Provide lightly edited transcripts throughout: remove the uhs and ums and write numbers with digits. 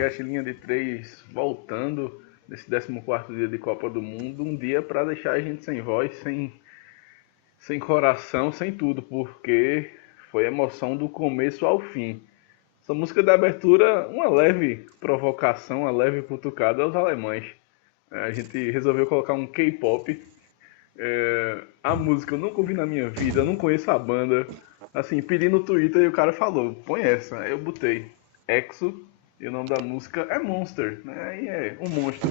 podcast Linha de Três voltando nesse 14º dia de Copa do Mundo. Um dia para deixar a gente sem voz, sem coração, sem tudo, porque foi emoção do começo ao fim. Essa música da abertura, uma leve provocação, uma leve cutucada aos alemães. A gente resolveu colocar um K-pop. A música eu nunca ouvi na minha vida, eu não conheço a banda. Assim, pedi no Twitter e o cara falou, põe essa. Aí eu botei EXO e o nome da música é Monster, né? Aí é um monstro.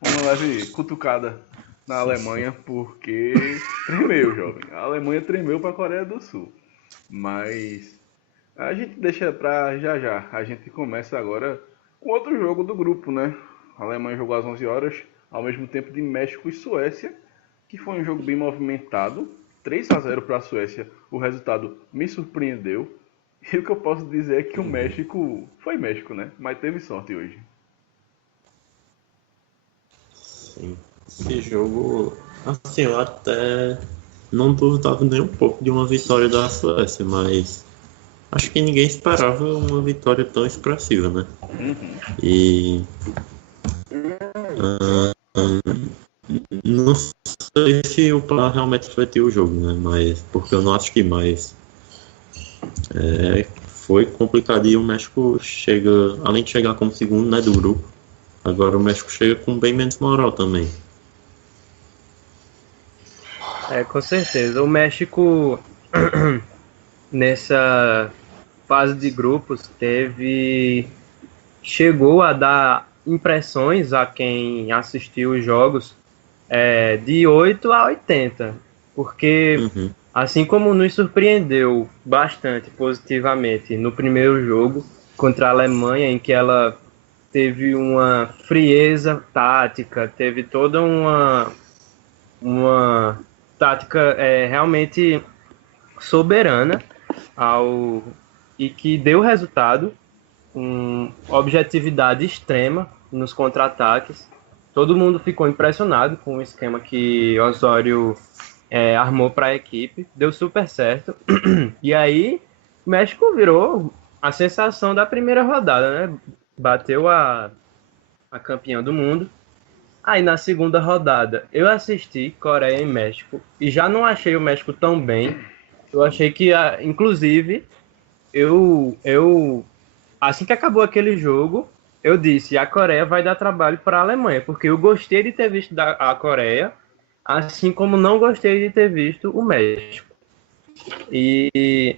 Uma leve cutucada na Alemanha, porque tremeu, jovem. A Alemanha tremeu para a Coreia do Sul. Mas a gente deixa pra já já. A gente começa agora com outro jogo do grupo, né? A Alemanha jogou às 11 horas, ao mesmo tempo de México e Suécia, que foi um jogo bem movimentado. 3-0 para a Suécia, o resultado me surpreendeu. E o que eu posso dizer é que o México foi México, né? Mas teve sorte hoje. Sim. Esse jogo, assim, eu até não duvidava nem um pouco de uma vitória da Suécia, mas acho que ninguém esperava uma vitória tão expressiva, né? E não sei se o Plan realmente refletiu o jogo, né? Mas porque eu não acho que mais foi complicado e o México chega, além de chegar como segundo, né, do grupo, agora o México chega com bem menos moral também. Com certeza. O México, nessa fase de grupos, chegou a dar impressões a quem assistiu os jogos de 8 a 80, porque assim como nos surpreendeu bastante positivamente no primeiro jogo contra a Alemanha, em que ela teve uma frieza tática, teve toda uma tática realmente soberana e que deu resultado, com objetividade extrema nos contra-ataques. Todo mundo ficou impressionado com o esquema que Osório armou para a equipe, deu super certo. E aí, o México virou a sensação da primeira rodada, né? Bateu a campeã do mundo. Aí na segunda rodada eu assisti Coreia e México e já não achei o México tão bem. Eu achei que, inclusive, eu assim que acabou aquele jogo, eu disse, a Coreia vai dar trabalho para a Alemanha, porque eu gostei de ter visto a Coreia, assim como não gostei de ter visto o México. E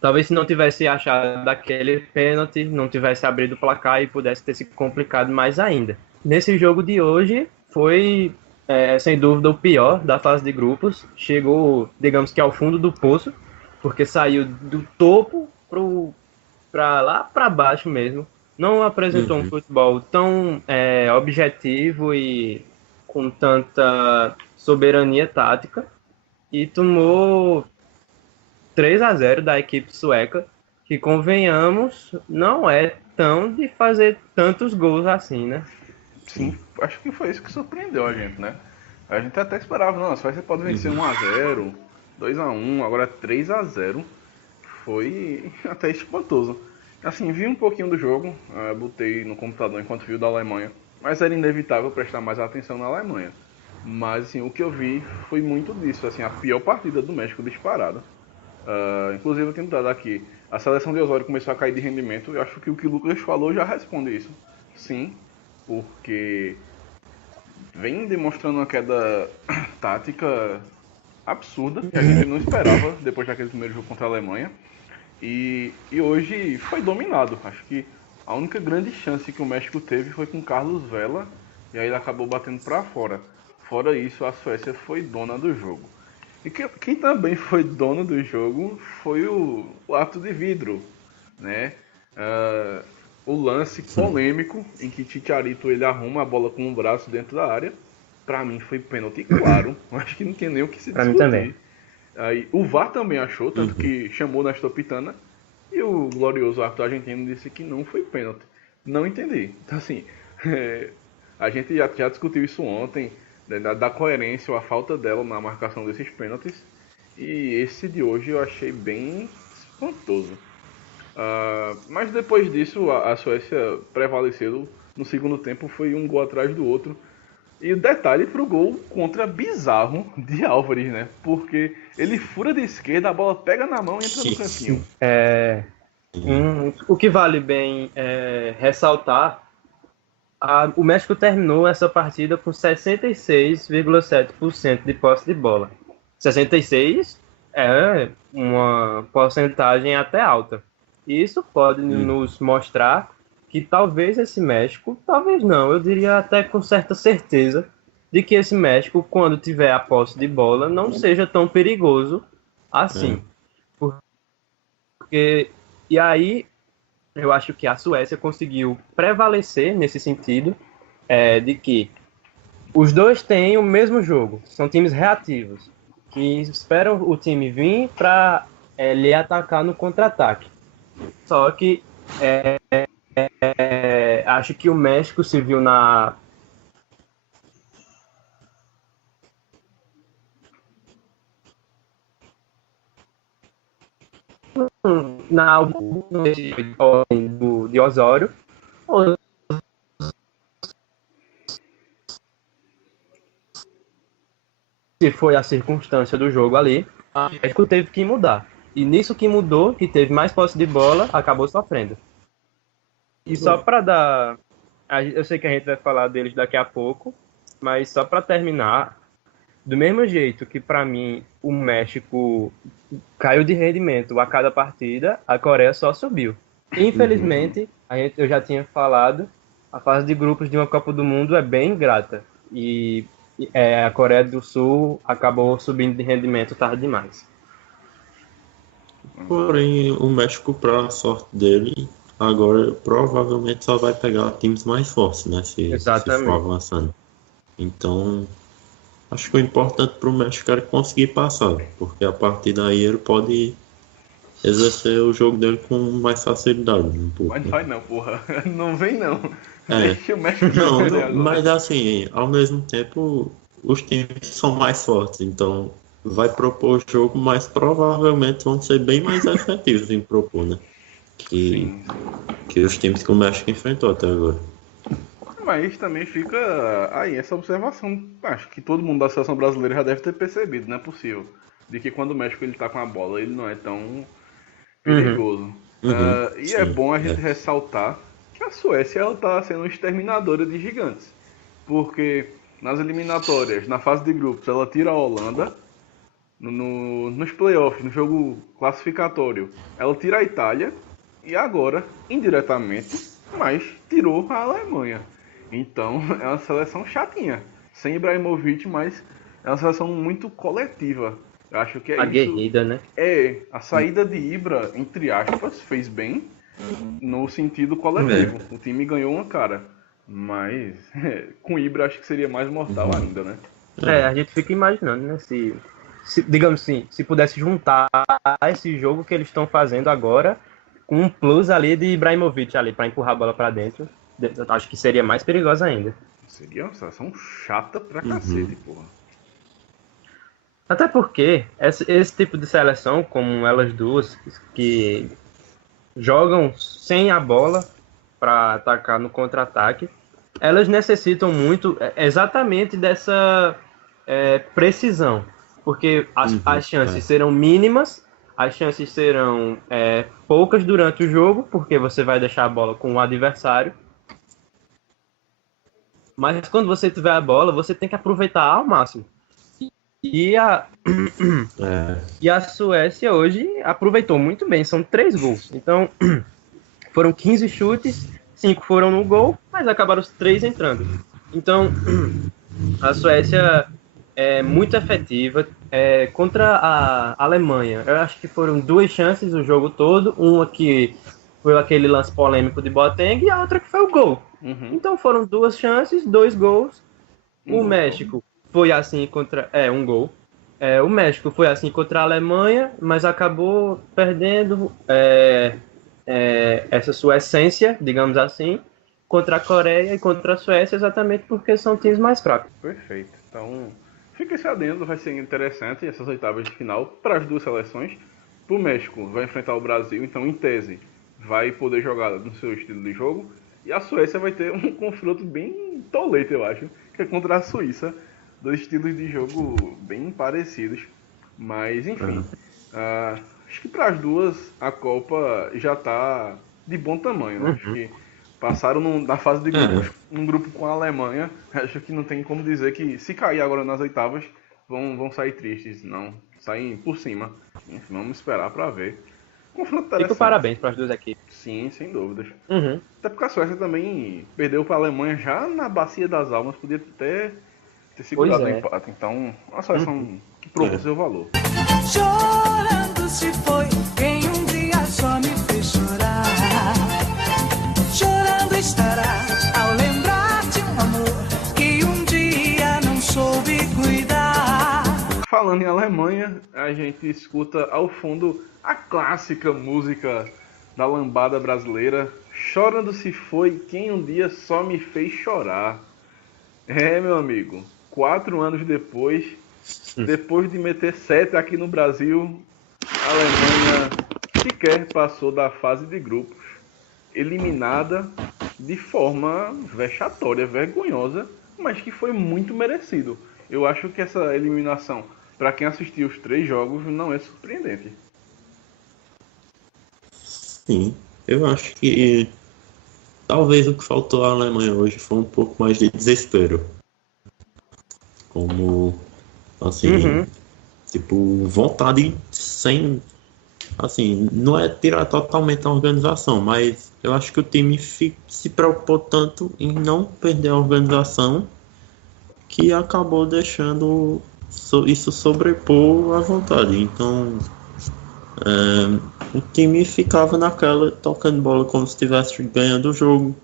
talvez se não tivesse achado aquele pênalti, não tivesse abrido o placar e pudesse ter se complicado mais ainda. Nesse jogo de hoje, foi sem dúvida o pior da fase de grupos. Chegou, digamos que ao fundo do poço, porque saiu do topo para lá para baixo mesmo. Não apresentou um futebol tão objetivo e com tanta soberania tática. E tomou 3-0 da equipe sueca, que convenhamos, não é tão de fazer tantos gols assim, né? Sim, acho que foi isso que surpreendeu a gente, né? A gente até esperava, não, a Suécia pode vencer 1-0, 2-1, agora 3-0. Foi até espantoso. Assim, vi um pouquinho do jogo, botei no computador enquanto vi o da Alemanha, mas era inevitável prestar mais atenção na Alemanha. Mas assim, o que eu vi foi muito disso, assim, a pior partida do México disparada. Inclusive eu tenho dado aqui, a seleção de Osório começou a cair de rendimento, eu acho que o que o Lucas falou já responde isso. Sim, porque vem demonstrando uma queda tática absurda, que a gente não esperava depois daquele primeiro jogo contra a Alemanha. E hoje foi dominado. Acho que a única grande chance que o México teve foi com Carlos Vela, e aí ele acabou batendo para fora. Fora isso, a Suécia foi dona do jogo. E quem também foi dono do jogo foi o ato de vidro, né? O lance polêmico em que Chicharito ele arruma a bola com o braço dentro da área. Pra mim foi pênalti claro. Acho que não tem nem o que se Pra mim discutir. também. Aí, o VAR também achou, tanto que chamou na estopitana. E o glorioso árbitro argentino disse que não foi pênalti. Não entendi. Então, assim, a gente já discutiu isso ontem, né, da coerência ou a falta dela na marcação desses pênaltis. E esse de hoje eu achei bem espantoso. Mas depois disso, a Suécia prevaleceu. No segundo tempo foi um gol atrás do outro. E o detalhe pro gol contra bizarro de Álvares, né? Porque ele fura de esquerda, a bola pega na mão e entra no cantinho. O que vale bem ressaltar, o México terminou essa partida com 66,7% de posse de bola. 66 é uma porcentagem até alta. E isso pode nos mostrar que talvez esse México, talvez não, eu diria até com certa certeza, de que esse México, quando tiver a posse de bola, não seja tão perigoso assim. Porque, e aí, eu acho que a Suécia conseguiu prevalecer nesse sentido, de que os dois têm o mesmo jogo, são times reativos, que esperam o time vir para lhe atacar no contra-ataque. Só que acho que o México se viu na de Osório, ou se foi a circunstância do jogo ali, o México teve que mudar. E nisso que mudou, que teve mais posse de bola, acabou sofrendo. E só para dar... Eu sei que a gente vai falar deles daqui a pouco, mas só para terminar, do mesmo jeito que para mim o México caiu de rendimento a cada partida, a Coreia só subiu. Infelizmente, eu já tinha falado, a fase de grupos de uma Copa do Mundo é bem ingrata. E a Coreia do Sul acabou subindo de rendimento tarde demais. Porém, o México, para a sorte dele, agora provavelmente só vai pegar times mais fortes, né? Se for avançando. Então, acho que o importante para o México era conseguir passar, porque a partir daí ele pode exercer o jogo dele com mais facilidade. Mas não vai não, porra. Não vem não. Deixa o México mas assim, ao mesmo tempo, os times são mais fortes, então vai propor o jogo, mas provavelmente vão ser bem mais efetivos em propor, né? Que os times que o México enfrentou até agora. Mas também fica aí essa observação. Acho que todo mundo da seleção brasileira já deve ter percebido, não é possível. De que quando o México ele tá com a bola, ele não é tão perigoso. E é bom a gente ressaltar que a Suécia ela tá sendo uma exterminadora de gigantes. Porque nas eliminatórias, na fase de grupos, ela tira a Holanda. Nos playoffs, no jogo classificatório, ela tira a Itália. E agora, indiretamente, mas tirou a Alemanha. Então, é uma seleção chatinha. Sem Ibrahimovic, mas é uma seleção muito coletiva. Eu acho que é aguerrida, né? A saída de Ibra, entre aspas, fez bem no sentido coletivo. O time ganhou uma cara. Mas com Ibra acho que seria mais mortal ainda, né? A gente fica imaginando, né? Se, digamos assim, se pudesse juntar esse jogo que eles estão fazendo agora com um plus ali de Ibrahimovic ali para empurrar a bola para dentro, acho que seria mais perigosa ainda. Seria uma situação chata pra cacete, porra. Até porque esse tipo de seleção, como elas duas, que jogam sem a bola para atacar no contra-ataque, elas necessitam muito exatamente dessa precisão. Porque as chances serão mínimas, as chances serão poucas durante o jogo, porque você vai deixar a bola com o adversário. Mas quando você tiver a bola, você tem que aproveitar ao máximo. E a Suécia hoje aproveitou muito bem, são 3 gols. Então, foram 15 chutes, 5 foram no gol, mas acabaram os 3 entrando. Então, a Suécia é muito efetiva. Contra a Alemanha, eu acho que foram 2 chances o jogo todo. Uma que foi aquele lance polêmico de Boateng e a outra que foi o gol. Então foram 2 chances, 2 gols. O México foi assim contra... um gol. O México foi assim contra a Alemanha, mas acabou perdendo essa sua essência, digamos assim, contra a Coreia e contra a Suécia, exatamente porque são times mais fracos. Perfeito. Então, fica esse adendo, vai ser interessante essas oitavas de final para as duas seleções. O México vai enfrentar o Brasil, então, em tese, vai poder jogar no seu estilo de jogo. E a Suécia vai ter um confronto bem tolete, eu acho, que é contra a Suíça. Dois estilos de jogo bem parecidos. Mas, enfim, acho que para as duas a Copa já está de bom tamanho. Né? Acho que passaram na fase de grupos, num grupo com a Alemanha. Acho que não tem como dizer que se cair agora nas oitavas vão sair tristes. Não, saem por cima. Enfim, vamos esperar para ver. Confronto interessante. Fico parabéns para as duas equipes. Sim, sem dúvidas. Até porque a Suécia também perdeu para a Alemanha já na Bacia das Almas. Podia ter segurado o empate. Então, a Suécia que provou seu valor. Chorando se foi quem um dia só me fez chorar. Chorando estará ao lembrar de um amor que um dia não soube cuidar. Falando em Alemanha, a gente escuta ao fundo a clássica música da lambada brasileira, Chorando se foi quem um dia só me fez chorar. Meu amigo, 4 anos depois de meter 7 aqui no Brasil, a Alemanha sequer passou da fase de grupos, eliminada de forma vexatória, vergonhosa, mas que foi muito merecido. Eu acho que essa eliminação, para quem assistiu os 3 jogos, não é surpreendente. Sim, eu acho que talvez o que faltou à Alemanha hoje foi um pouco mais de desespero. Como, assim, tipo, vontade sem, assim, não é tirar totalmente a organização, mas eu acho que o time se preocupou tanto em não perder a organização que acabou deixando isso sobrepor à vontade. Então, o time ficava naquela, tocando bola como se estivesse ganhando o jogo.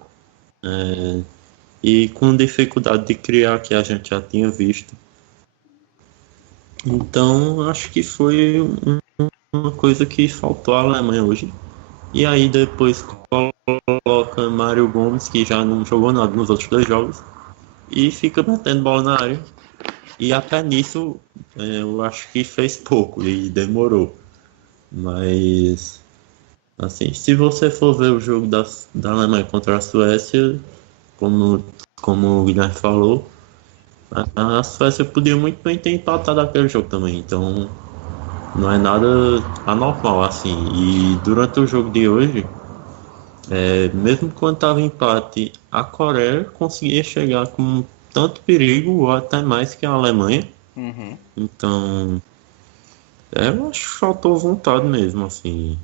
E com dificuldade de criar, que a gente já tinha visto. Então, acho que foi uma coisa que faltou à Alemanha hoje. E aí depois coloca Mário Gomes, que já não jogou nada nos outros 2 jogos, e fica metendo bola na área. E até nisso, eu acho que fez pouco e demorou. Mas, assim, se você for ver o jogo da Alemanha contra a Suécia, como o Guilherme falou, a Suécia podia muito bem ter empatado aquele jogo também. Então, não é nada anormal, assim. E durante o jogo de hoje, mesmo quando estava empate, a Coreia conseguia chegar com tanto perigo ou até mais que a Alemanha. Então, eu acho que faltou vontade mesmo, assim.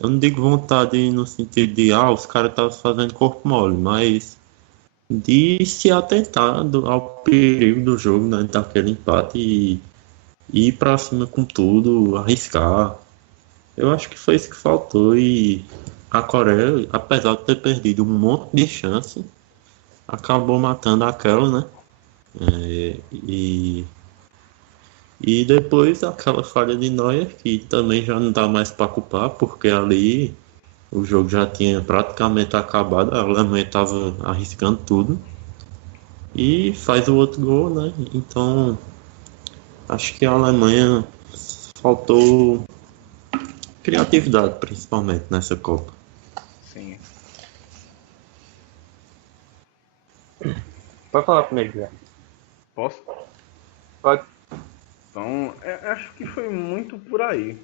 Eu não digo vontade no sentido de, os caras estavam fazendo corpo mole, mas de se atentar ao perigo do jogo, né, daquele empate e ir pra cima com tudo, arriscar. Eu acho que foi isso que faltou e a Coreia, apesar de ter perdido um monte de chance, acabou matando aquela, né? E depois aquela falha de Neuer, que também já não dá mais para culpar, porque ali o jogo já tinha praticamente acabado, a Alemanha estava arriscando tudo. E faz o outro gol, né? Então, acho que a Alemanha faltou criatividade, principalmente, nessa Copa. Sim. Pode falar comigo, Guilherme. Posso? Pode. Então, acho que foi muito por aí.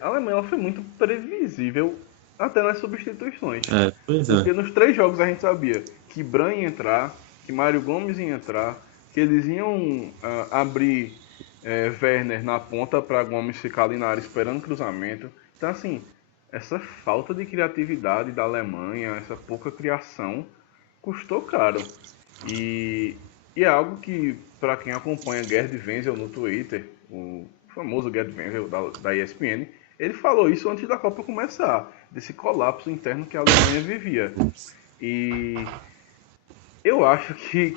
A Alemanha ela foi muito previsível até nas substituições. Pois é. Porque nos 3 jogos a gente sabia que Bran ia entrar, que Mário Gomes ia entrar, que eles iam abrir Werner na ponta para Gomes ficar ali na área esperando cruzamento. Então, assim, essa falta de criatividade da Alemanha, essa pouca criação, custou caro. E é algo que, para quem acompanha Gerd Wenzel no Twitter, o famoso Gerd Wenzel da ESPN, ele falou isso antes da Copa começar, desse colapso interno que a Alemanha vivia. E eu acho que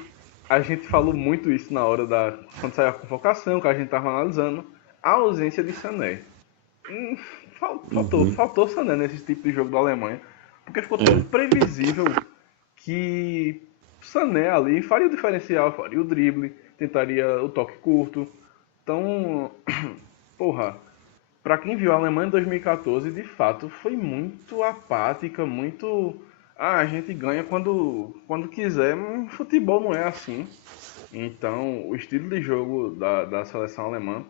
a gente falou muito isso na hora quando saiu a convocação, que a gente estava analisando, a ausência de Sané. Faltou Sané nesse tipo de jogo da Alemanha, porque ficou tão previsível que Sané ali faria o diferencial, faria o drible, tentaria o toque curto. Então, para quem viu a Alemanha em 2014, de fato, foi muito apática, muito... Ah, a gente ganha quando quiser, mas futebol não é assim. Então, o estilo de jogo da seleção alemã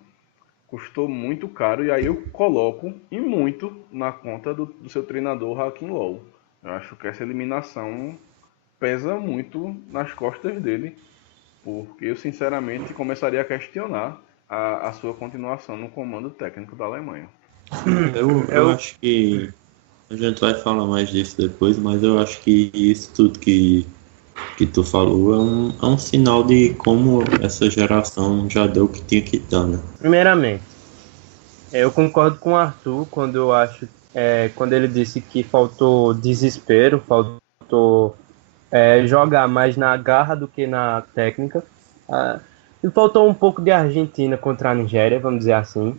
custou muito caro, e aí eu coloco, e muito, na conta do seu treinador, Joachim Löw. Eu acho que essa eliminação pesa muito nas costas dele, porque eu, sinceramente, começaria a questionar a sua continuação no comando técnico da Alemanha. Eu acho que a gente vai falar mais disso depois, mas eu acho que isso tudo que tu falou é um sinal de como essa geração já deu o que tinha que dar, né? Primeiramente, eu concordo com o Arthur quando ele disse que faltou desespero, faltou jogar mais na garra do que na técnica. E faltou um pouco de Argentina contra a Nigéria, vamos dizer assim.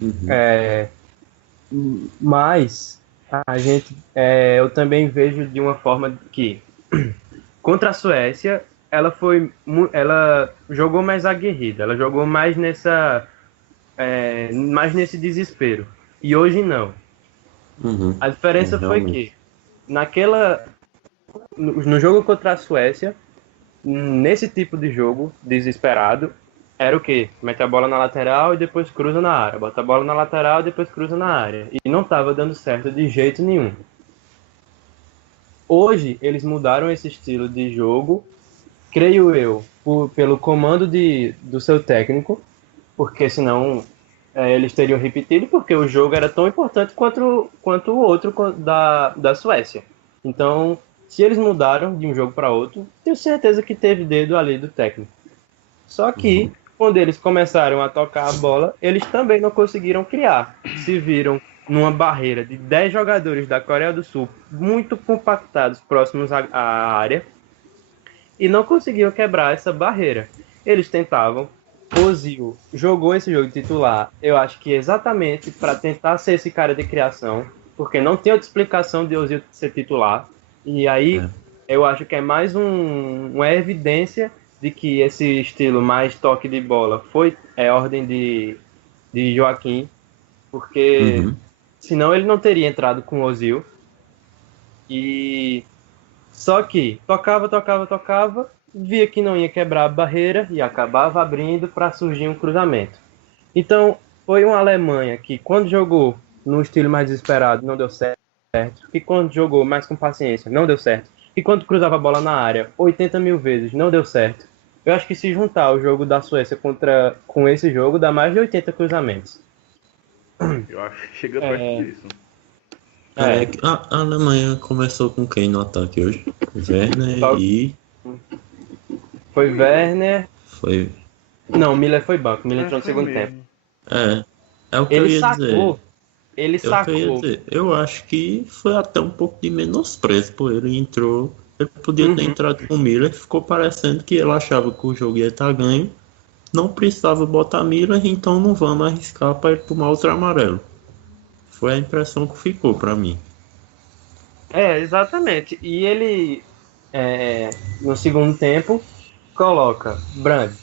Uhum. Mas eu também vejo de uma forma que contra a Suécia ela jogou mais aguerrida, ela jogou mais mais nesse desespero. E hoje não. Uhum. A diferença foi que no jogo contra a Suécia, nesse tipo de jogo desesperado, era o quê? Mete a bola na lateral e depois cruza na área. Bota a bola na lateral e depois cruza na área. E não estava dando certo de jeito nenhum. Hoje, eles mudaram esse estilo de jogo, creio eu, pelo comando do seu técnico, porque senão eles teriam repetido, porque o jogo era tão importante quanto o outro da Suécia. Então, se eles mudaram de um jogo para outro, tenho certeza que teve dedo ali do técnico. Só que, quando eles começaram a tocar a bola, eles também não conseguiram criar. Se viram numa barreira de 10 jogadores da Coreia do Sul, muito compactados, próximos à área, e não conseguiam quebrar essa barreira. Eles tentavam. Ozil jogou esse jogo titular, eu acho que exatamente para tentar ser esse cara de criação, porque não tem outra explicação de Ozil ser titular. E aí eu acho que é mais uma evidência de que esse estilo mais toque de bola foi ordem de Joaquim, porque senão ele não teria entrado com o Ozil. E só que tocava, via que não ia quebrar a barreira e acabava abrindo para surgir um cruzamento. Então foi uma Alemanha que, quando jogou num estilo mais desesperado, não deu certo, e quando jogou mais com paciência, não deu certo, e quando cruzava a bola na área 80 mil vezes, não deu certo. Eu acho que se juntar o jogo da Suécia com esse jogo, dá mais de 80 cruzamentos. Eu acho que chega perto disso. A Alemanha começou com quem no ataque hoje? Werner e... Foi Werner... Foi... Não, Miller foi banco. Miller entrou no segundo tempo. É o que eu ia dizer. Ele sacou. Eu acho que foi até um pouco de menosprezo, pô. Ele entrou... Ele podia ter entrado com o Miller, ficou parecendo que ele achava que o jogo ia estar ganho. Não precisava botar Miller, então não vamos arriscar para ele tomar outro amarelo. Foi a impressão que ficou para mim. Exatamente. E ele, no segundo tempo, coloca Brandt.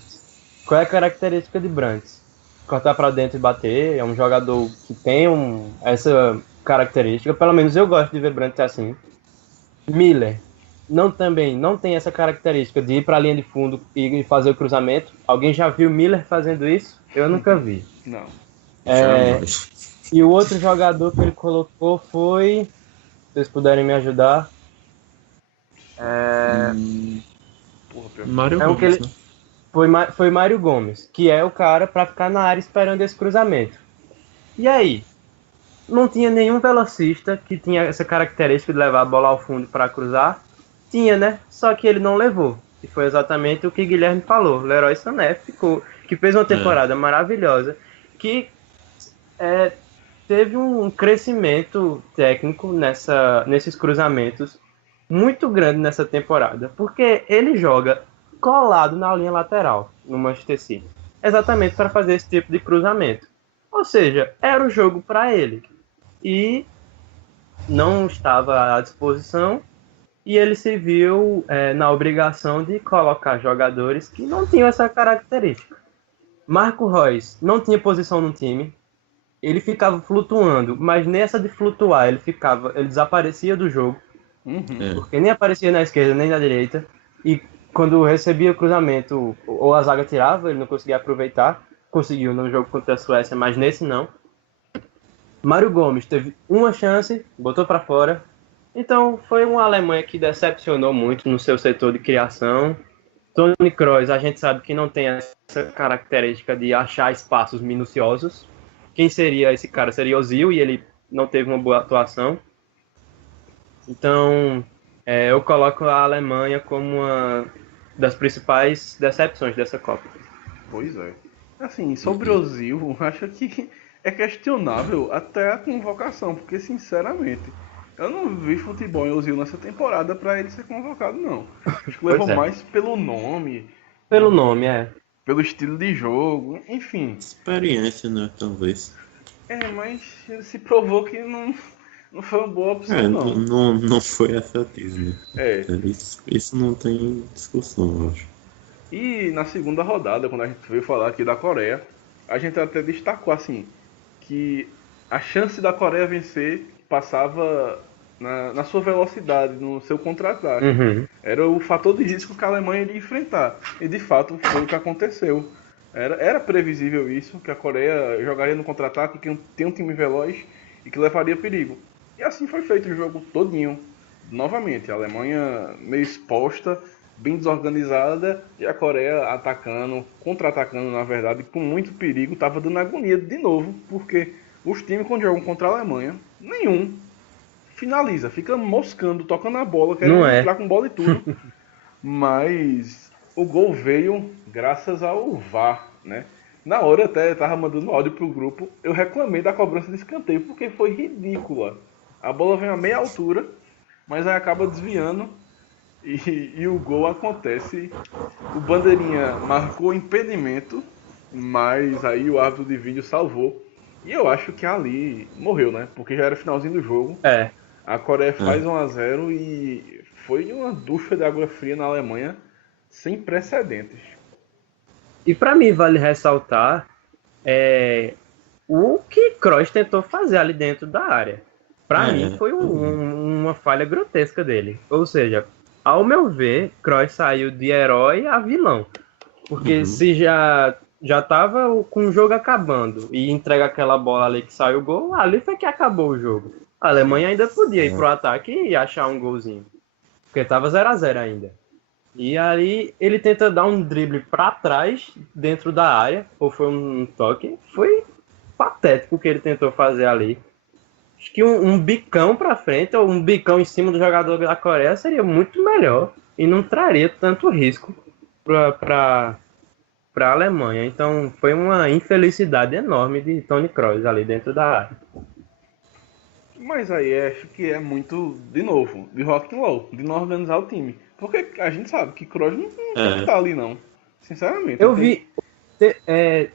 Qual é a característica de Brandt? Cortar para dentro e bater. É um jogador que tem essa característica. Pelo menos eu gosto de ver Brandt assim. Miller também não tem essa característica de ir para a linha de fundo e fazer o cruzamento. Alguém já viu Miller fazendo isso? Eu nunca vi. Não. E o outro jogador que ele colocou foi... Se vocês puderem me ajudar. Mário Gomes, né? Foi Mário Gomes, que é o cara para ficar na área esperando esse cruzamento. E aí? Não tinha nenhum velocista que tinha essa característica de levar a bola ao fundo para cruzar. Tinha, né? Só que ele não levou. E foi exatamente o que Guilherme falou. Leroy Sané que fez uma temporada maravilhosa, que teve um crescimento técnico nesses cruzamentos muito grande nessa temporada, porque ele joga colado na linha lateral no Manchester City, exatamente para fazer esse tipo de cruzamento. Ou seja, era o jogo para ele. E não estava à disposição, e ele se viu na obrigação de colocar jogadores que não tinham essa característica. Marco Reus não tinha posição no time, ele ficava flutuando, mas nessa de flutuar, ele desaparecia do jogo, Uhum. porque nem aparecia na esquerda nem na direita, e quando recebia o cruzamento, ou a zaga tirava, ele não conseguia aproveitar, conseguiu no jogo contra a Suécia, mas nesse não. Mário Gomes teve uma chance, botou para fora. Então foi uma Alemanha que decepcionou muito no seu setor de criação. Toni Kroos, a gente sabe que não tem essa característica de achar espaços minuciosos. Quem seria esse cara? Seria Ozil, e ele não teve uma boa atuação. Então eu coloco a Alemanha como uma das principais decepções dessa Copa. Pois é. Assim, sobre o Ozil, acho que é questionável até a convocação, porque sinceramente, eu não vi futebol em Ozil nessa temporada pra ele ser convocado, não. Acho que levou Pois é. mais pelo nome, Pelo nome, pelo estilo de jogo, enfim. Experiência, né? Talvez. Mas ele se provou que não foi uma boa opção, não. Não foi efetivo, né? É. Isso não tem discussão, eu acho. E na segunda rodada, quando a gente veio falar aqui da Coreia, a gente até destacou assim que a chance da Coreia vencer passava na sua velocidade, no seu contra-ataque. Uhum. Era o fator de risco que a Alemanha iria enfrentar. E de fato foi o que aconteceu. Era previsível isso, que a Coreia jogaria no contra-ataque, que tem um time veloz e que levaria perigo. E assim foi feito o jogo todinho. Novamente, a Alemanha meio exposta, bem desorganizada, e a Coreia atacando, contra-atacando, na verdade, com muito perigo. Tava dando agonia de novo, porque os times, quando jogam contra a Alemanha, nenhum finaliza, fica moscando, tocando a bola, querendo entrar com bola e tudo. Mas o gol veio graças ao VAR, né? Na hora eu até tava mandando áudio pro grupo, eu reclamei da cobrança de escanteio, porque foi ridícula. A bola vem a meia altura, mas aí acaba desviando e o gol acontece. O bandeirinha marcou impedimento, mas aí o árbitro de vídeo salvou. E eu acho que ali morreu, né? Porque já era finalzinho do jogo. A Coreia faz 1-0 e foi uma ducha de água fria na Alemanha sem precedentes. E para mim vale ressaltar o que Kroos tentou fazer ali dentro da área. Para mim foi uma falha grotesca dele. Ou seja, ao meu ver, Kroos saiu de herói a vilão. Porque se já tava com o jogo acabando e entrega aquela bola ali que saiu o gol, ali foi que acabou o jogo. A Alemanha ainda podia ir pro ataque e achar um golzinho. Porque tava 0-0 ainda. E aí ele tenta dar um drible para trás dentro da área, ou foi um toque, foi patético o que ele tentou fazer ali. Acho que um bicão para frente ou um bicão em cima do jogador da Coreia seria muito melhor e não traria tanto risco para a Alemanha. Então foi uma infelicidade enorme de Toni Kroos ali dentro da área. Mas aí acho que é muito, de novo, de rock and roll, de não organizar o time. Porque a gente sabe que Kroos não tem que estar ali, não. Sinceramente. Eu vi.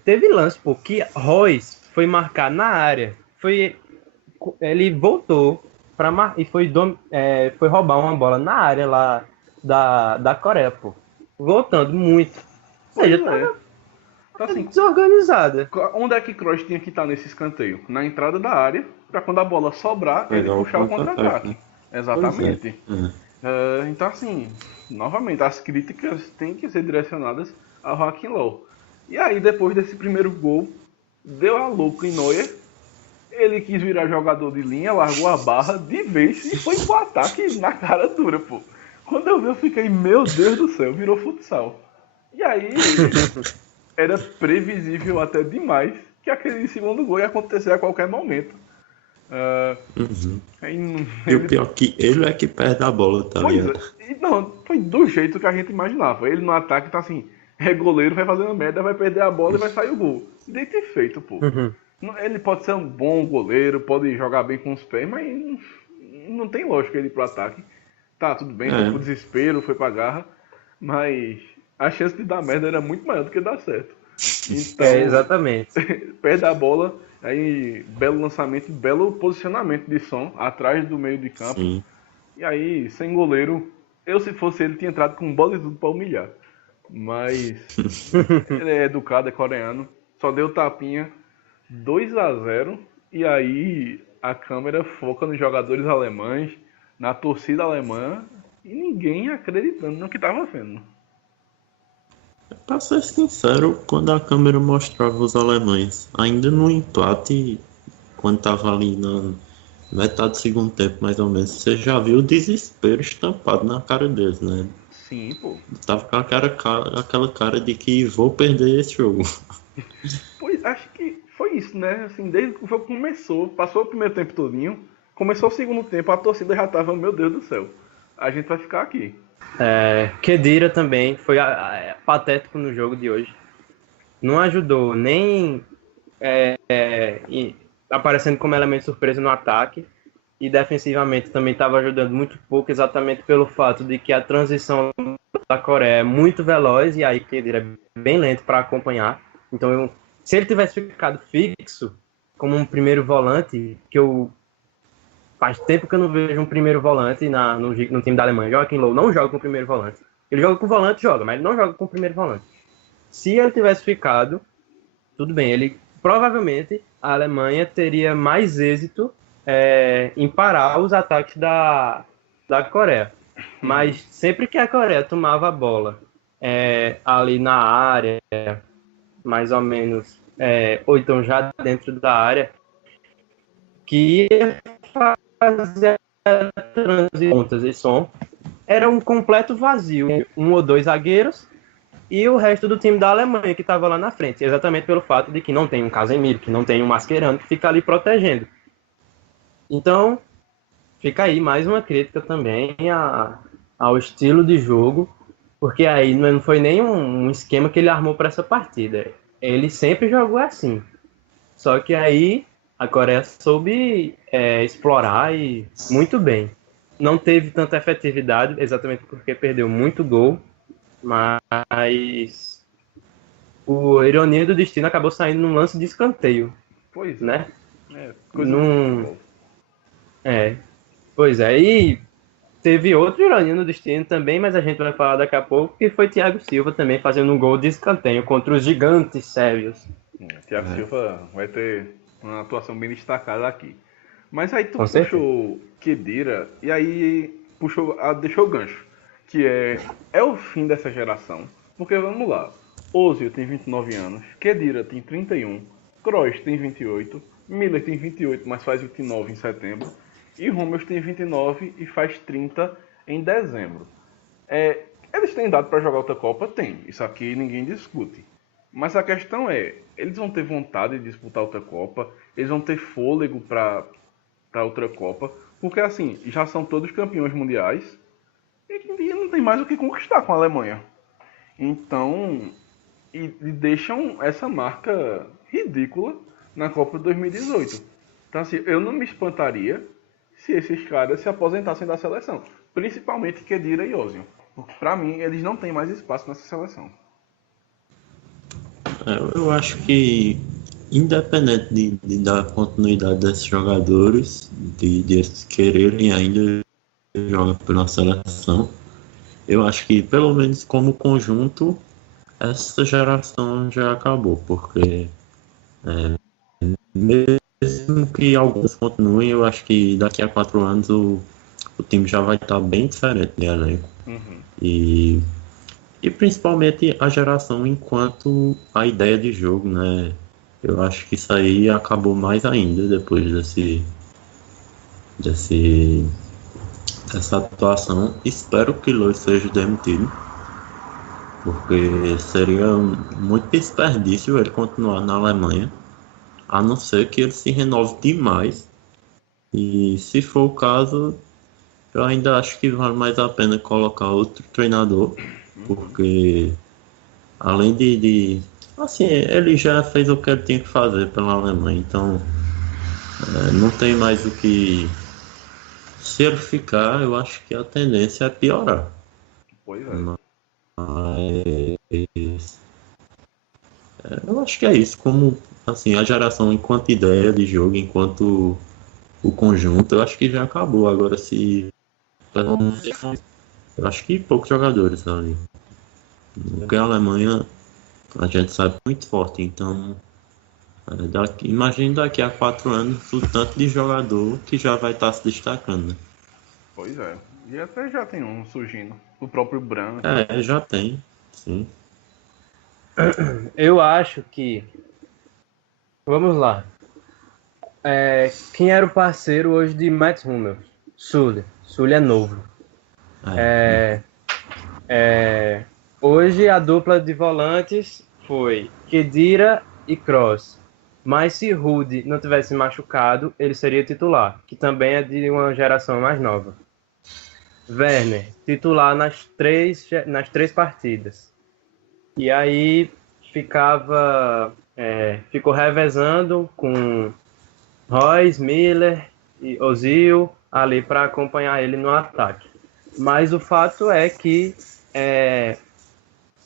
Teve lance, pô, que Royce foi marcar na área. Ele voltou e foi roubar uma bola na área lá da Coreia, pô. Voltando muito. Ou seja, Então, assim, desorganizada. onde é que Kroos tinha que estar nesse escanteio? Na entrada da área, pra quando a bola sobrar, ele puxar o contra-ataque. Exatamente. Então, assim, novamente, as críticas têm que ser direcionadas ao Joachim Löw. E aí, depois desse primeiro gol, deu a louco em Neuer. Ele quis virar jogador de linha, largou a barra de vez e foi pro ataque na cara dura, pô. Quando eu vi, eu fiquei, meu Deus do céu, virou futsal. E aí, era previsível até demais que aquele segundo gol ia acontecer a qualquer momento. E o pior é que ele é que perde a bola, tá ligado? Não, foi do jeito que a gente imaginava. Ele no ataque tá assim, goleiro, vai fazendo merda, vai perder a bola e vai sair o gol. Dito e feito, pô. Ele pode ser um bom goleiro, pode jogar bem com os pés, mas não tem lógica ele ir pro ataque. Tá, tudo bem, foi pro desespero, foi pra garra, mas a chance de dar merda era muito maior do que dar certo. Então, exatamente. Perde a bola, aí belo lançamento, belo posicionamento de som atrás do meio de campo. Sim. E aí, sem goleiro, eu se fosse ele tinha entrado com bola e tudo pra humilhar. Mas ele é educado, é coreano, só deu tapinha, 2-0, e aí a câmera foca nos jogadores alemães, na torcida alemã, e ninguém acreditando no que estava vendo. Pra ser sincero, quando a câmera mostrava os alemães ainda no empate, quando tava ali na metade do segundo tempo, mais ou menos, você já viu o desespero estampado na cara deles, né? Sim, pô. Tava com aquela cara de que vou perder esse jogo. Pois, acho que foi isso, né? Assim, desde que o jogo começou, passou o primeiro tempo todinho, começou o segundo tempo, a torcida já tava, meu Deus do céu, a gente vai ficar aqui. Khedira também foi patético no jogo de hoje. Não ajudou nem aparecendo como elemento surpresa no ataque, e defensivamente também estava ajudando muito pouco, exatamente pelo fato de que a transição da Coreia é muito veloz e aí Khedira é bem lento para acompanhar. Então, se ele tivesse ficado fixo como um primeiro volante, faz tempo que eu não vejo um primeiro volante no time da Alemanha. Joachim Löw não joga com o primeiro volante. Ele joga com o volante, mas ele não joga com o primeiro volante. Se ele tivesse ficado, tudo bem. Provavelmente a Alemanha teria mais êxito em parar os ataques da Coreia. Mas sempre que a Coreia tomava a bola ali na área, mais ou menos, ou então já dentro da área, que ia fazer pontas e som, era um completo vazio. Um ou dois zagueiros e o resto do time da Alemanha que estava lá na frente. Exatamente pelo fato de que não tem um Casemiro, que não tem um Mascherano que fica ali protegendo. Então, fica aí mais uma crítica também ao estilo de jogo, porque aí não foi nem um esquema que ele armou para essa partida. Ele sempre jogou assim. Só que aí a Coreia soube explorar e muito bem. Não teve tanta efetividade, exatamente porque perdeu muito gol, mas a ironia do destino acabou saindo num lance de escanteio. Pois né? Coisa Pois é, e teve outra ironia no destino também, mas a gente vai falar daqui a pouco, que foi Thiago Silva também fazendo um gol de escanteio contra os gigantes sérvios. Thiago Silva vai ter uma atuação bem destacada aqui. Mas aí tu Com certeza. puxou Khedira e aí deixou o gancho, que é o fim dessa geração. Porque vamos lá, Ozil tem 29 anos, Khedira tem 31, Kroos tem 28, Miller tem 28, mas faz 29 em setembro, e Hummels tem 29 e faz 30 em dezembro. Eles têm idade para jogar outra Copa? Tem, isso aqui ninguém discute. Mas a questão eles vão ter vontade de disputar outra Copa, eles vão ter fôlego para outra Copa, porque assim, já são todos campeões mundiais e não tem mais o que conquistar com a Alemanha. Então, e deixam essa marca ridícula na Copa de 2018. Então assim, eu não me espantaria se esses caras se aposentassem da seleção, principalmente Khedira e Ozil. Porque para mim, eles não têm mais espaço nessa seleção. Eu acho que, independente de dar continuidade desses jogadores, de eles quererem ainda jogar pela seleção, eu acho que, pelo menos como conjunto, essa geração já acabou, porque mesmo que alguns continuem, eu acho que daqui a 4 anos o time já vai estar bem diferente de elenco. Uhum. E principalmente a geração enquanto a ideia de jogo, né? Eu acho que isso aí acabou mais ainda depois dessa atuação. Espero que Löw seja demitido, porque seria muito desperdício ele continuar na Alemanha, a não ser que ele se renove demais. E se for o caso, eu ainda acho que vale mais a pena colocar outro treinador, porque além assim, ele já fez o que ele tinha que fazer pela Alemanha, então não tem mais o que. Se ele ficar, eu acho que a tendência é piorar. Pois é. Mas eu acho que é isso. Como assim, a geração enquanto ideia de jogo, enquanto o conjunto, eu acho que já acabou. Agora se eu acho que poucos jogadores ali. Porque a Alemanha, a gente sabe, muito forte, então Imagina daqui a 4 anos o tanto de jogador que já vai estar se destacando, né? Pois é. E até já tem um surgindo. O próprio Branco. Já tem, sim. Eu acho que. Vamos lá. Quem era o parceiro hoje de Mats Hummels? Sully. Sully é novo. Hoje a dupla de volantes foi Khedira e Kroos. Mas se Rude não tivesse machucado, ele seria titular, que também é de uma geração mais nova. Werner, titular nas três partidas. E aí ficou revezando com Royce, Miller e Ozil ali para acompanhar ele no ataque. Mas o fato é que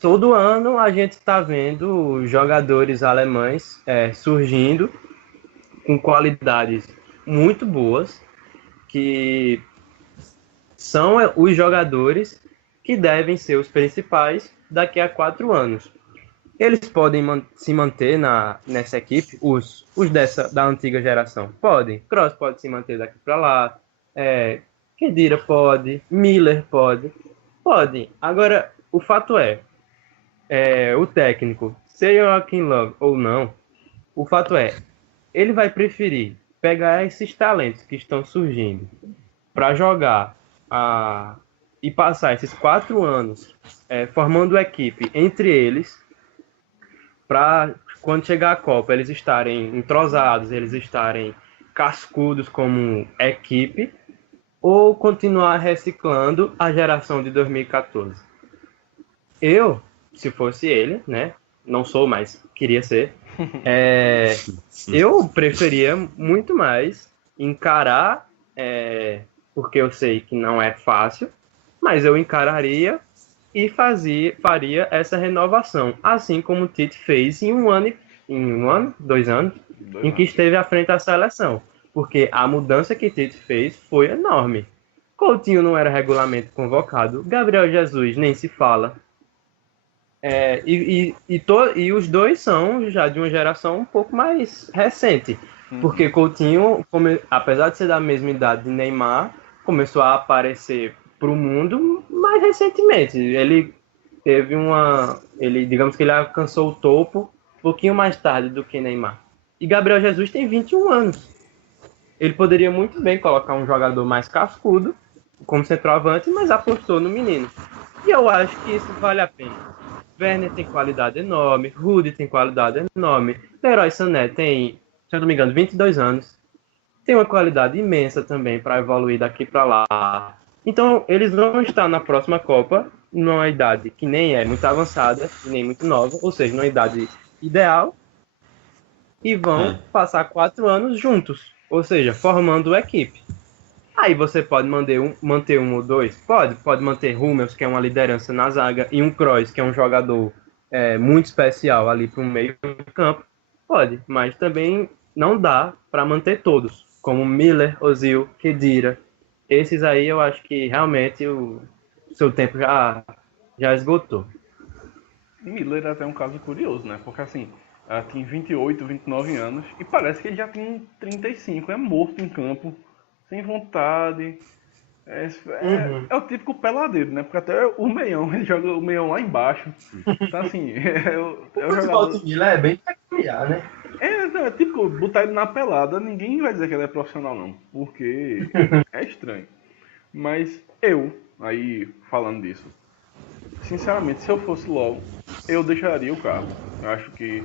todo ano a gente está vendo jogadores alemães surgindo com qualidades muito boas, que são os jogadores que devem ser os principais daqui a 4 anos. Eles podem se manter nessa equipe, os da antiga geração? Podem. Kroos pode se manter daqui para lá, Khedira pode, Miller pode. Agora, o fato o técnico, seja Joachim Löw ou não, o fato ele vai preferir pegar esses talentos que estão surgindo para jogar e passar esses 4 anos formando equipe entre eles, para quando chegar a Copa eles estarem entrosados, eles estarem cascudos como equipe, ou continuar reciclando a geração de 2014. Eu, se fosse ele, né? Não sou, mas queria ser. Eu preferia muito mais encarar, porque eu sei que não é fácil, mas eu encararia e faria essa renovação, assim como o Tite fez em 2 anos, em que esteve à frente da seleção. Porque a mudança que Tite fez foi enorme. Coutinho não era regularmente convocado, Gabriel Jesus nem se fala. E os dois são já de uma geração um pouco mais recente. Porque Coutinho, apesar de ser da mesma idade de Neymar, começou a aparecer para o mundo mais recentemente. Ele digamos que ele alcançou o topo um pouquinho mais tarde do que Neymar. E Gabriel Jesus tem 21 anos. Ele poderia muito bem colocar um jogador mais cascudo como centroavante, mas apostou no menino. E eu acho que isso vale a pena. Werner tem qualidade enorme, Rudy tem qualidade enorme, Leroy Sané tem, se eu não me engano, 22 anos. Tem uma qualidade imensa também para evoluir daqui para lá. Então, eles vão estar na próxima Copa numa idade que nem é muito avançada, nem muito nova, ou seja, numa idade ideal, e vão passar 4 anos juntos, ou seja, formando equipe. Aí você pode manter um ou dois? Pode manter Hummels, que é uma liderança na zaga, e um Kroos, que é um jogador muito especial ali para o meio do campo. Pode, mas também não dá para manter todos, como Miller, Ozil, Khedira. Esses aí eu acho que realmente o seu tempo já esgotou. Miller é até um caso curioso, né? Porque assim, tem 28, 29 anos e parece que ele já tem 35, é morto em campo, sem vontade. É o típico peladeiro, né? Porque até o meião, ele joga o meião lá embaixo. Então assim, o futebol de Miller é bem peculiar, né? É tipo, botar ele na pelada, ninguém vai dizer que ele é profissional não, porque é estranho. Mas aí falando disso, sinceramente, se eu fosse LOL, eu deixaria o cargo. Eu acho que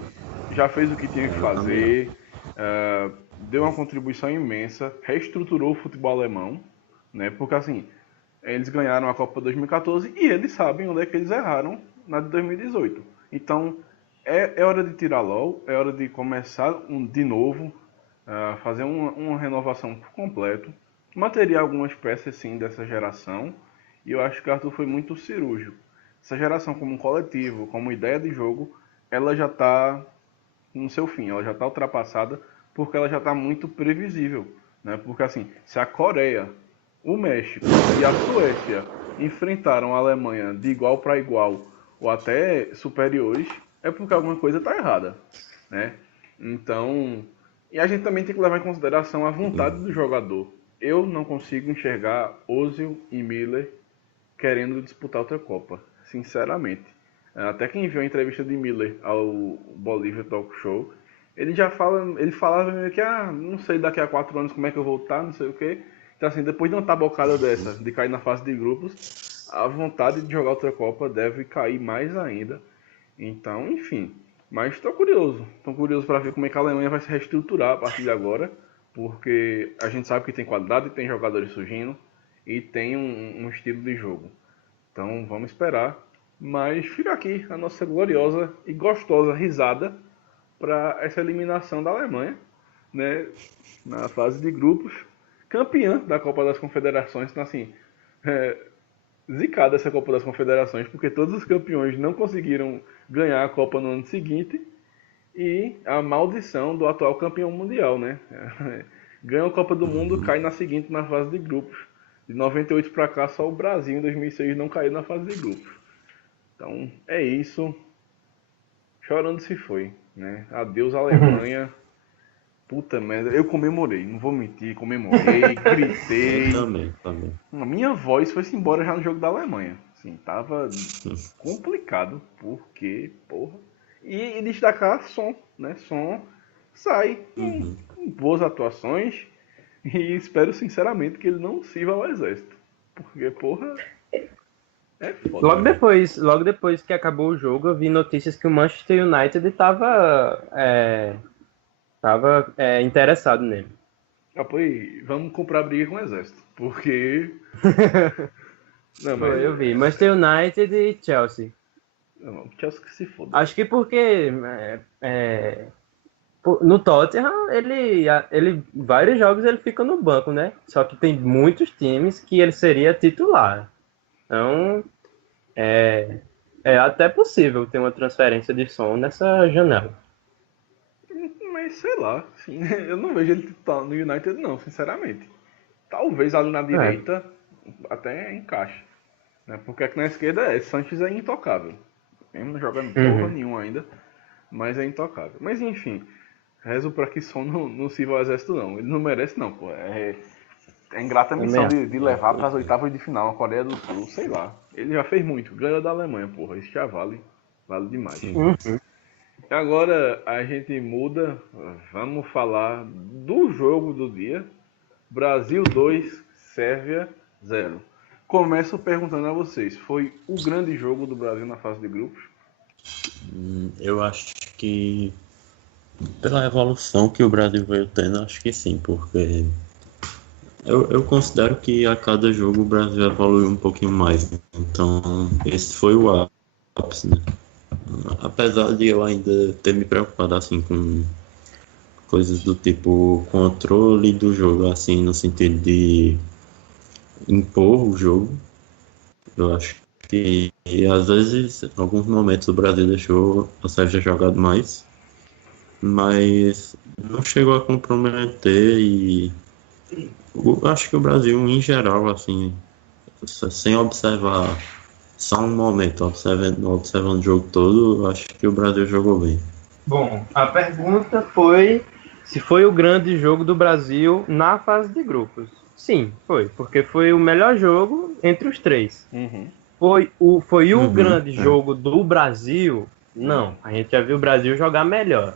já fez o que tinha que fazer, deu uma contribuição imensa, reestruturou o futebol alemão, né? Porque assim, eles ganharam a Copa 2014 e eles sabem onde é que eles erraram na de 2018. Então, é hora de tirar LOL, é hora de começar de novo, fazer uma renovação por completo. Manteria algumas peças sim dessa geração, e eu acho que o Arthur foi muito cirúrgico. Essa geração como um coletivo, como ideia de jogo, ela já está no seu fim, ela já está ultrapassada, porque ela já está muito previsível, né? Porque assim, se a Coreia, o México e a Suécia enfrentaram a Alemanha de igual para igual, ou até superiores, é porque alguma coisa está errada, né? Então, e a gente também tem que levar em consideração a vontade do jogador. Eu não consigo enxergar Ozil e Miller querendo disputar outra Copa, sinceramente. Até quem viu a entrevista de Miller ao Bolívia Talk Show, ele falava meio que, não sei daqui a 4 anos como é que eu vou estar, não sei o quê. Então assim, depois de uma tabocada dessa, de cair na fase de grupos, a vontade de jogar outra Copa deve cair mais ainda. Então, enfim, mas estou curioso para ver como é que a Alemanha vai se reestruturar a partir de agora, porque a gente sabe que tem qualidade, tem jogadores surgindo e tem um estilo de jogo. Então vamos esperar. Mas fica aqui a nossa gloriosa e gostosa risada para essa eliminação da Alemanha, né, na fase de grupos, campeã da Copa das Confederações. Então, assim, zicada essa Copa das Confederações, porque todos os campeões não conseguiram ganhar a Copa no ano seguinte, e a maldição do atual campeão mundial, né? Ganha a Copa do Mundo, cai na seguinte na fase de grupos. De 98 para cá, só o Brasil em 2006 não caiu na fase de grupos. Então, é isso. Chorando se foi, né? Adeus Alemanha. Puta merda, eu comemorei, não vou mentir, comemorei, gritei. Eu também. A minha voz foi-se embora já no jogo da Alemanha. Assim, tava complicado, porque, porra. E destacar som, né? Som sai com boas atuações e espero sinceramente que ele não sirva ao exército. Porque, porra, é foda. Logo depois que acabou o jogo, eu vi notícias que o Manchester United estava interessado nele. Pois, vamos comprar briga com o exército, porque... Não, mas... Eu vi. Manchester United e Chelsea. Não, Chelsea que se foda. Acho que porque no Tottenham, ele vários jogos ele fica no banco, né? Só que tem muitos times que ele seria titular. Então, é até possível ter uma transferência de som nessa janela. Mas sei lá, assim, eu não vejo ele titular no United não, sinceramente. Talvez ali na direita até encaixe, né? Porque aqui na esquerda Sanches é intocável. Mesmo não jogando porra nenhuma ainda, mas é intocável. Mas enfim, rezo para que Son não sirva ao exército não. Ele não merece não, pô. É ingrata a missão de levar para as oitavas de final a Coreia do Sul, sei lá. Ele já fez muito, ganhou da Alemanha, porra. Isso já vale demais. Agora a gente muda, vamos falar do jogo do dia. Brasil 2, Sérvia 0. Começo perguntando a vocês, foi o grande jogo do Brasil na fase de grupos? Eu acho que pela evolução que o Brasil veio tendo, acho que sim, porque eu considero que a cada jogo o Brasil evoluiu um pouquinho mais. Então esse foi o ápice, né? Apesar de eu ainda ter me preocupado assim com coisas do tipo controle do jogo, assim, no sentido de impor o jogo, eu acho que às vezes, em alguns momentos, o Brasil deixou a Sérvia jogado mais, mas não chegou a comprometer e eu acho que o Brasil, em geral, assim, sem observar só um momento, observando o jogo todo, eu acho que o Brasil jogou bem. Bom, a pergunta foi se foi o grande jogo do Brasil na fase de grupos. Sim, foi, porque foi o melhor jogo entre os três. Foi o grande jogo do Brasil? Não, a gente já viu o Brasil jogar melhor.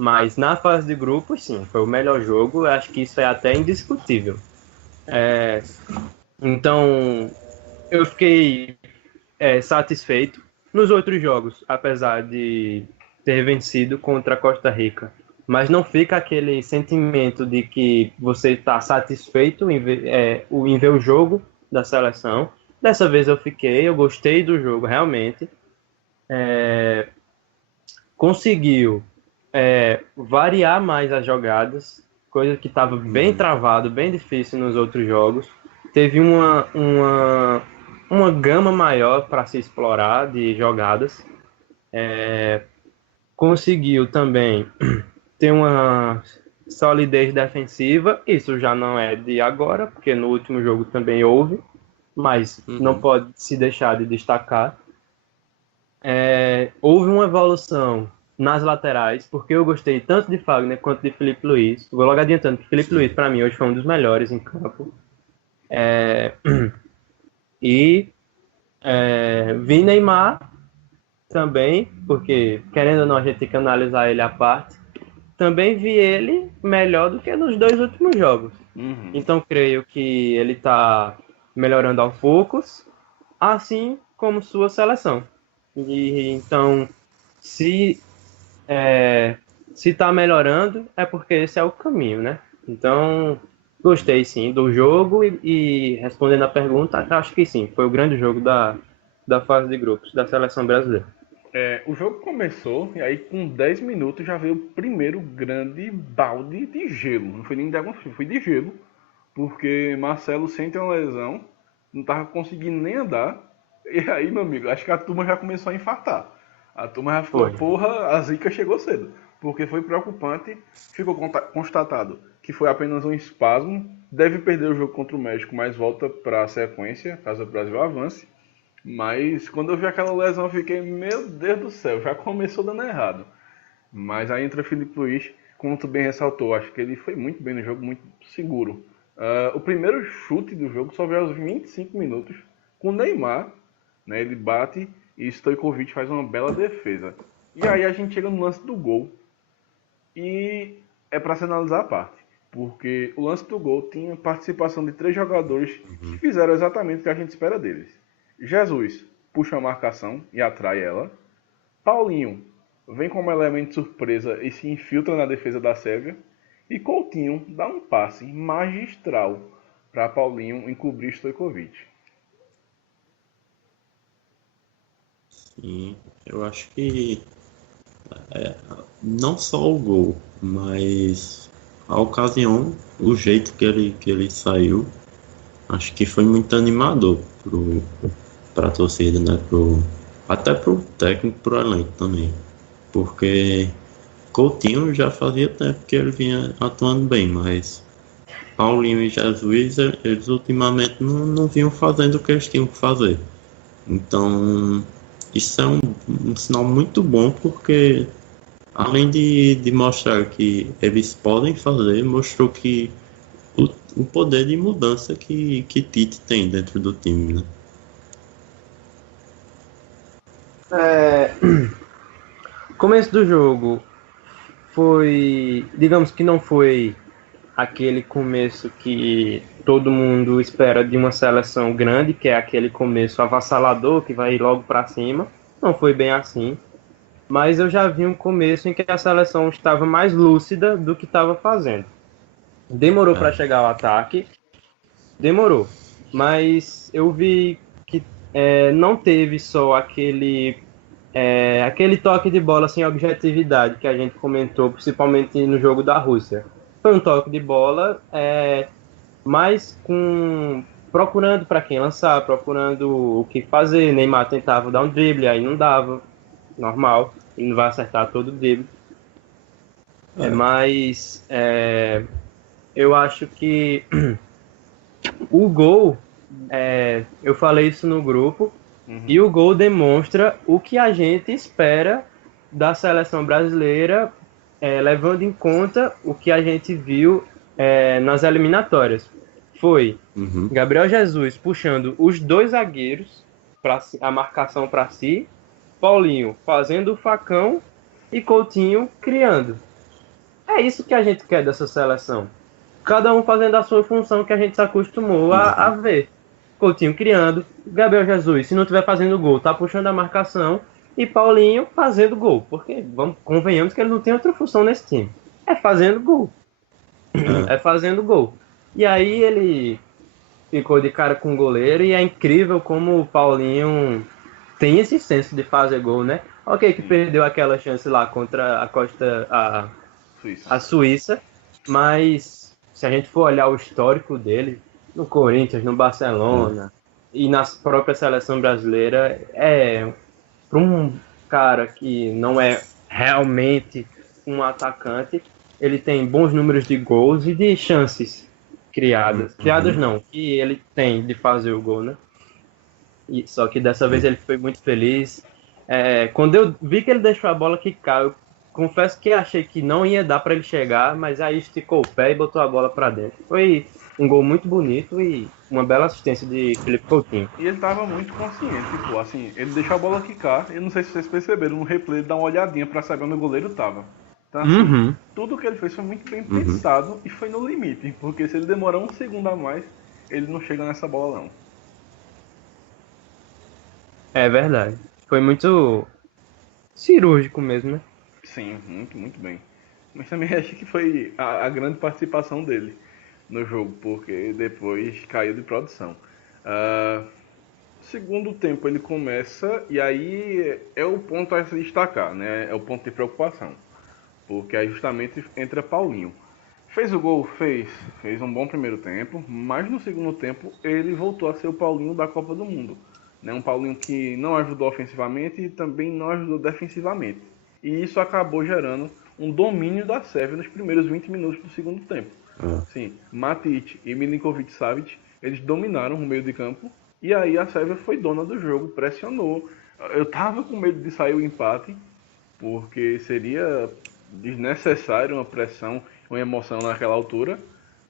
Mas na fase de grupos, sim, foi o melhor jogo. Eu acho que isso é até indiscutível. Então, eu fiquei satisfeito. Nos outros jogos, apesar de ter vencido contra a Costa Rica, mas não fica aquele sentimento de que você está satisfeito em ver o jogo da seleção. Dessa vez eu gostei do jogo, realmente. Conseguiu variar mais as jogadas, coisa que estava bem travado, bem difícil nos outros jogos. Teve uma gama maior para se explorar de jogadas. Conseguiu também ter uma solidez defensiva. Isso já não é de agora, porque no último jogo também houve, mas não pode se deixar de destacar. Houve uma evolução nas laterais, porque eu gostei tanto de Fagner quanto de Felipe Luiz. Vou logo adiantando que Felipe Luiz, para mim, hoje foi um dos melhores em campo. E vi Neymar também, porque, querendo ou não, a gente tem que analisar ele à parte. Também vi ele melhor do que nos 2 últimos jogos. Então, creio que ele está melhorando aos poucos, assim como sua seleção. E, então, se está melhorando, é porque esse é o caminho, né? Então, gostei sim do jogo e respondendo a pergunta, acho que sim, foi o grande jogo da fase de grupos da seleção brasileira. O jogo começou e aí com 10 minutos já veio o primeiro grande balde de gelo. Não foi nem de água fria, foi de gelo. Porque Marcelo sente uma lesão, não tava conseguindo nem andar. E aí, meu amigo, acho que a turma já começou a infartar. A turma já ficou, porra, a zica chegou cedo. Porque foi preocupante, ficou constatado que foi apenas um espasmo. Deve perder o jogo contra o México, mas volta para a sequência, caso o Brasil avance. Mas quando eu vi aquela lesão, eu fiquei, meu Deus do céu, já começou dando errado. Mas aí entra Felipe Luiz, como tu bem ressaltou, acho que ele foi muito bem no jogo, muito seguro. O primeiro chute do jogo só veio aos 25 minutos, com o Neymar, né, ele bate e Stojkovic faz uma bela defesa. E aí a gente chega no lance do gol, e é para se analisar a parte. Porque o lance do gol tinha participação de 3 jogadores que fizeram exatamente o que a gente espera deles. Jesus puxa a marcação e atrai ela. Paulinho vem como elemento de surpresa e se infiltra na defesa da Sérvia. E Coutinho dá um passe magistral para Paulinho encobrir Stojkovic. Sim, eu acho que não só o gol, mas a ocasião, o jeito que ele saiu, acho que foi muito animador para a torcida, né? Até para o técnico, para o elenco também. Porque Coutinho já fazia tempo que ele vinha atuando bem, mas Paulinho e Jesus, eles ultimamente não vinham fazendo o que eles tinham que fazer. Então, isso é um sinal muito bom, porque além de mostrar que eles podem fazer, mostrou que o poder de mudança que Tite tem dentro do time, né? Começo do jogo foi, digamos que não foi aquele começo que todo mundo espera de uma seleção grande, que é aquele começo avassalador que vai logo para cima. Não foi bem assim, mas eu já vi um começo em que a seleção estava mais lúcida do que estava fazendo. Demorou para chegar ao ataque, demorou, mas eu vi que não teve só aquele toque de bola sem objetividade que a gente comentou, principalmente no jogo da Rússia. Foi um toque de bola, mas procurando para quem lançar, procurando o que fazer. Neymar tentava dar um drible, aí não dava, normal, ele não vai acertar todo o drible. Mas eu acho que o gol, eu falei isso no grupo, e o gol demonstra o que a gente espera da seleção brasileira, levando em conta o que a gente viu nas eliminatórias. Foi Gabriel Jesus puxando os 2 zagueiros, a marcação para si, Paulinho fazendo o facão e Coutinho criando. É isso que a gente quer dessa seleção. Cada um fazendo a sua função que a gente se acostumou a ver. Coutinho criando, Gabriel Jesus, se não estiver fazendo gol, tá puxando a marcação, e Paulinho fazendo gol, porque convenhamos que ele não tem outra função nesse time. É fazendo gol. É fazendo gol. E aí ele ficou de cara com o goleiro, e é incrível como o Paulinho tem esse senso de fazer gol, né? Ok, que perdeu aquela chance lá contra a Suíça, mas se a gente for olhar o histórico dele, no Corinthians, no Barcelona e na própria seleção brasileira, para um cara que não é realmente um atacante, ele tem bons números de gols e de chances criadas. Criadas não, que ele tem de fazer o gol, né? Só que dessa vez ele foi muito feliz. Quando eu vi que ele deixou a bola quicar, eu confesso que achei que não ia dar para ele chegar, mas aí esticou o pé e botou a bola para dentro. Foi um gol muito bonito e uma bela assistência de Felipe Coutinho. E ele tava muito consciente, pô, assim, ele deixou a bola quicar, eu não sei se vocês perceberam, no replay ele dá uma olhadinha pra saber onde o goleiro tava. Então, assim, tudo que ele fez foi muito bem pensado e foi no limite, porque se ele demorar um segundo a mais, ele não chega nessa bola não. É verdade. Foi muito cirúrgico mesmo, né? Sim, muito bem. Mas também acho que foi a grande participação dele no jogo, porque depois caiu de produção. Segundo tempo ele começa, e aí é o ponto a se destacar, né? É o ponto de preocupação. Porque aí justamente entra Paulinho. Fez o gol? Fez um bom primeiro tempo, mas no segundo tempo ele voltou a ser o Paulinho da Copa do Mundo. Né? Um Paulinho que não ajudou ofensivamente e também não ajudou defensivamente. E isso acabou gerando um domínio da Sérvia nos primeiros 20 minutos do segundo tempo. Sim, Matic e Milinkovic-Savic, eles dominaram o meio de campo, e aí a Sérvia foi dona do jogo, pressionou. Eu tava com medo de sair o empate, porque seria desnecessário uma pressão, uma emoção naquela altura,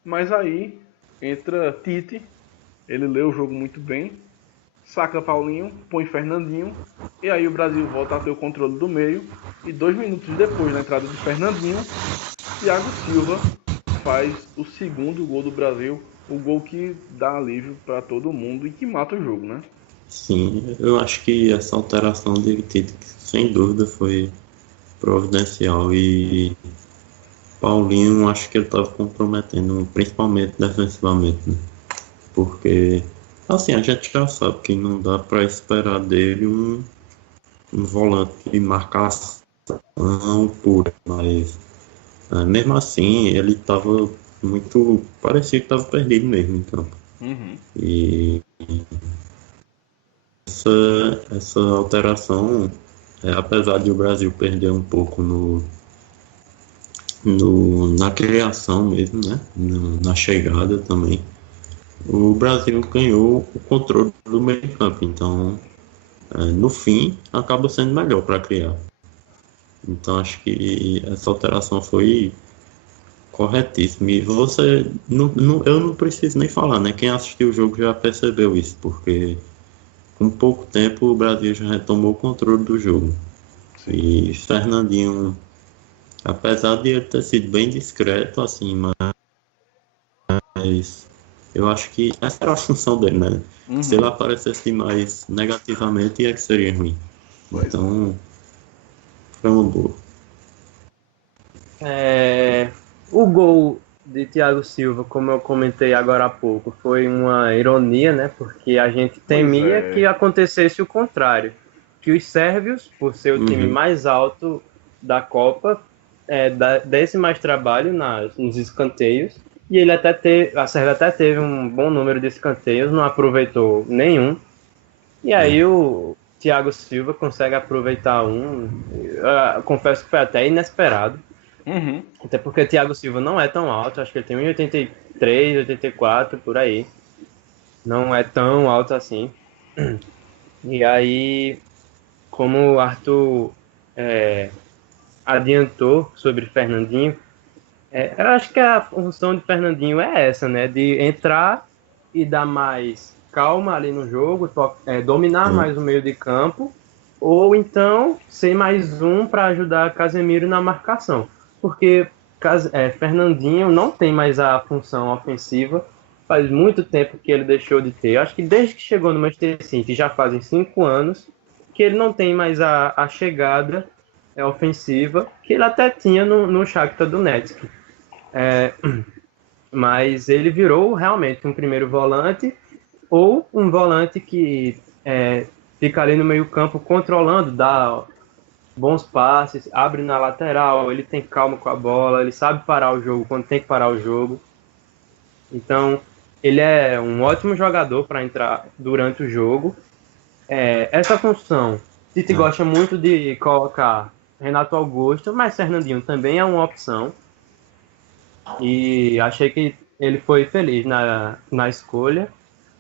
mas aí entra Tite, ele lê o jogo muito bem, saca Paulinho, põe Fernandinho, e aí o Brasil volta a ter o controle do meio, e 2 minutos depois da entrada de Fernandinho, Thiago Silva faz o segundo gol do Brasil, o gol que dá alívio para todo mundo e que mata o jogo, né? Sim, eu acho que essa alteração de Tite, sem dúvida, foi providencial, e Paulinho, acho que ele estava comprometendo, principalmente defensivamente, né? Porque, assim, a gente já sabe que não dá para esperar dele um volante de marcação pura, mas mesmo assim ele estava muito, parecia que estava perdido mesmo em campo. E essa alteração, apesar de o Brasil perder um pouco na criação mesmo, né? Na chegada também, o Brasil ganhou o controle do meio campo, então no fim acaba sendo melhor para criar. Então acho que essa alteração foi corretíssima. E você, eu não preciso nem falar, né? Quem assistiu o jogo já percebeu isso, porque com pouco tempo o Brasil já retomou o controle do jogo. E Fernandinho, apesar de ele ter sido bem discreto, assim, mas eu acho que essa era a função dele, né? Se ele aparecesse mais negativamente, é que seria ruim. Então, foi uma boa. O gol de Thiago Silva, como eu comentei agora há pouco, foi uma ironia, né? Porque a gente temia que acontecesse o contrário. Que os sérvios, por ser o time mais alto da Copa, desse mais trabalho nos escanteios. E ele a Sérvia até teve um bom número de escanteios, não aproveitou nenhum. E aí o Thiago Silva consegue aproveitar um. Confesso que foi até inesperado. Até porque o Thiago Silva não é tão alto, acho que ele tem 1,83, 84, por aí. Não é tão alto assim. E aí, como o Arthur adiantou sobre Fernandinho, eu acho que a função de Fernandinho é essa, né? De entrar e dar mais calma ali no jogo, dominar mais o meio de campo, ou então ser mais um para ajudar Casemiro na marcação. Porque Fernandinho não tem mais a função ofensiva, faz muito tempo que ele deixou de ter. Acho que desde que chegou no Manchester City, já fazem 5 anos, que ele não tem mais a chegada ofensiva, que ele até tinha no Shakhtar Donetsk. Mas ele virou realmente um primeiro volante, ou um volante que fica ali no meio campo controlando, dá bons passes, abre na lateral, ele tem calma com a bola, ele sabe parar o jogo quando tem que parar o jogo. Então, ele é um ótimo jogador para entrar durante o jogo. Essa função, Tite gosta muito de colocar Renato Augusto, mas Fernandinho também é uma opção. E achei que ele foi feliz na escolha,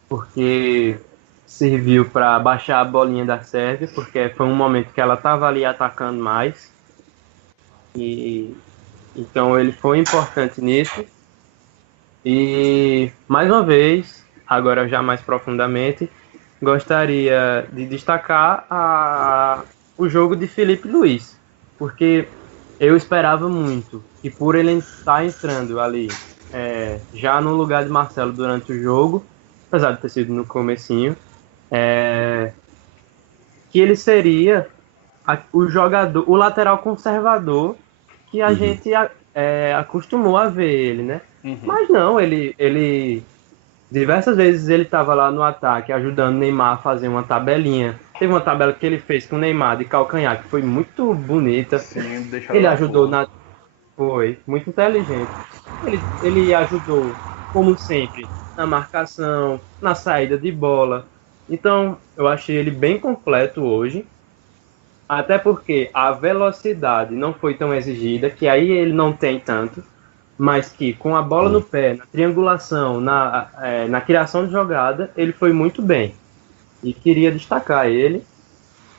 porque serviu para baixar a bolinha da Sérvia, porque foi um momento que ela estava ali atacando mais. E então ele foi importante nisso. E mais uma vez, agora já mais profundamente, gostaria de destacar o jogo de Felipe Luiz, porque eu esperava muito que por ele estar entrando ali já no lugar de Marcelo durante o jogo, apesar de ter sido no comecinho, que ele seria o jogador, o lateral conservador que a gente acostumou a ver ele, né? Mas não, ele diversas vezes ele estava lá no ataque ajudando o Neymar a fazer uma tabelinha. Teve uma tabela que ele fez com o Neymar de calcanhar, que foi muito bonita. Sim, Ele ajudou Foi, muito inteligente. Ele ajudou, como sempre, na marcação, na saída de bola. Então, eu achei ele bem completo hoje. Até porque a velocidade não foi tão exigida, que aí ele não tem tanto, mas que com a bola no pé, na triangulação, na criação de jogada, ele foi muito bem. E queria destacar ele.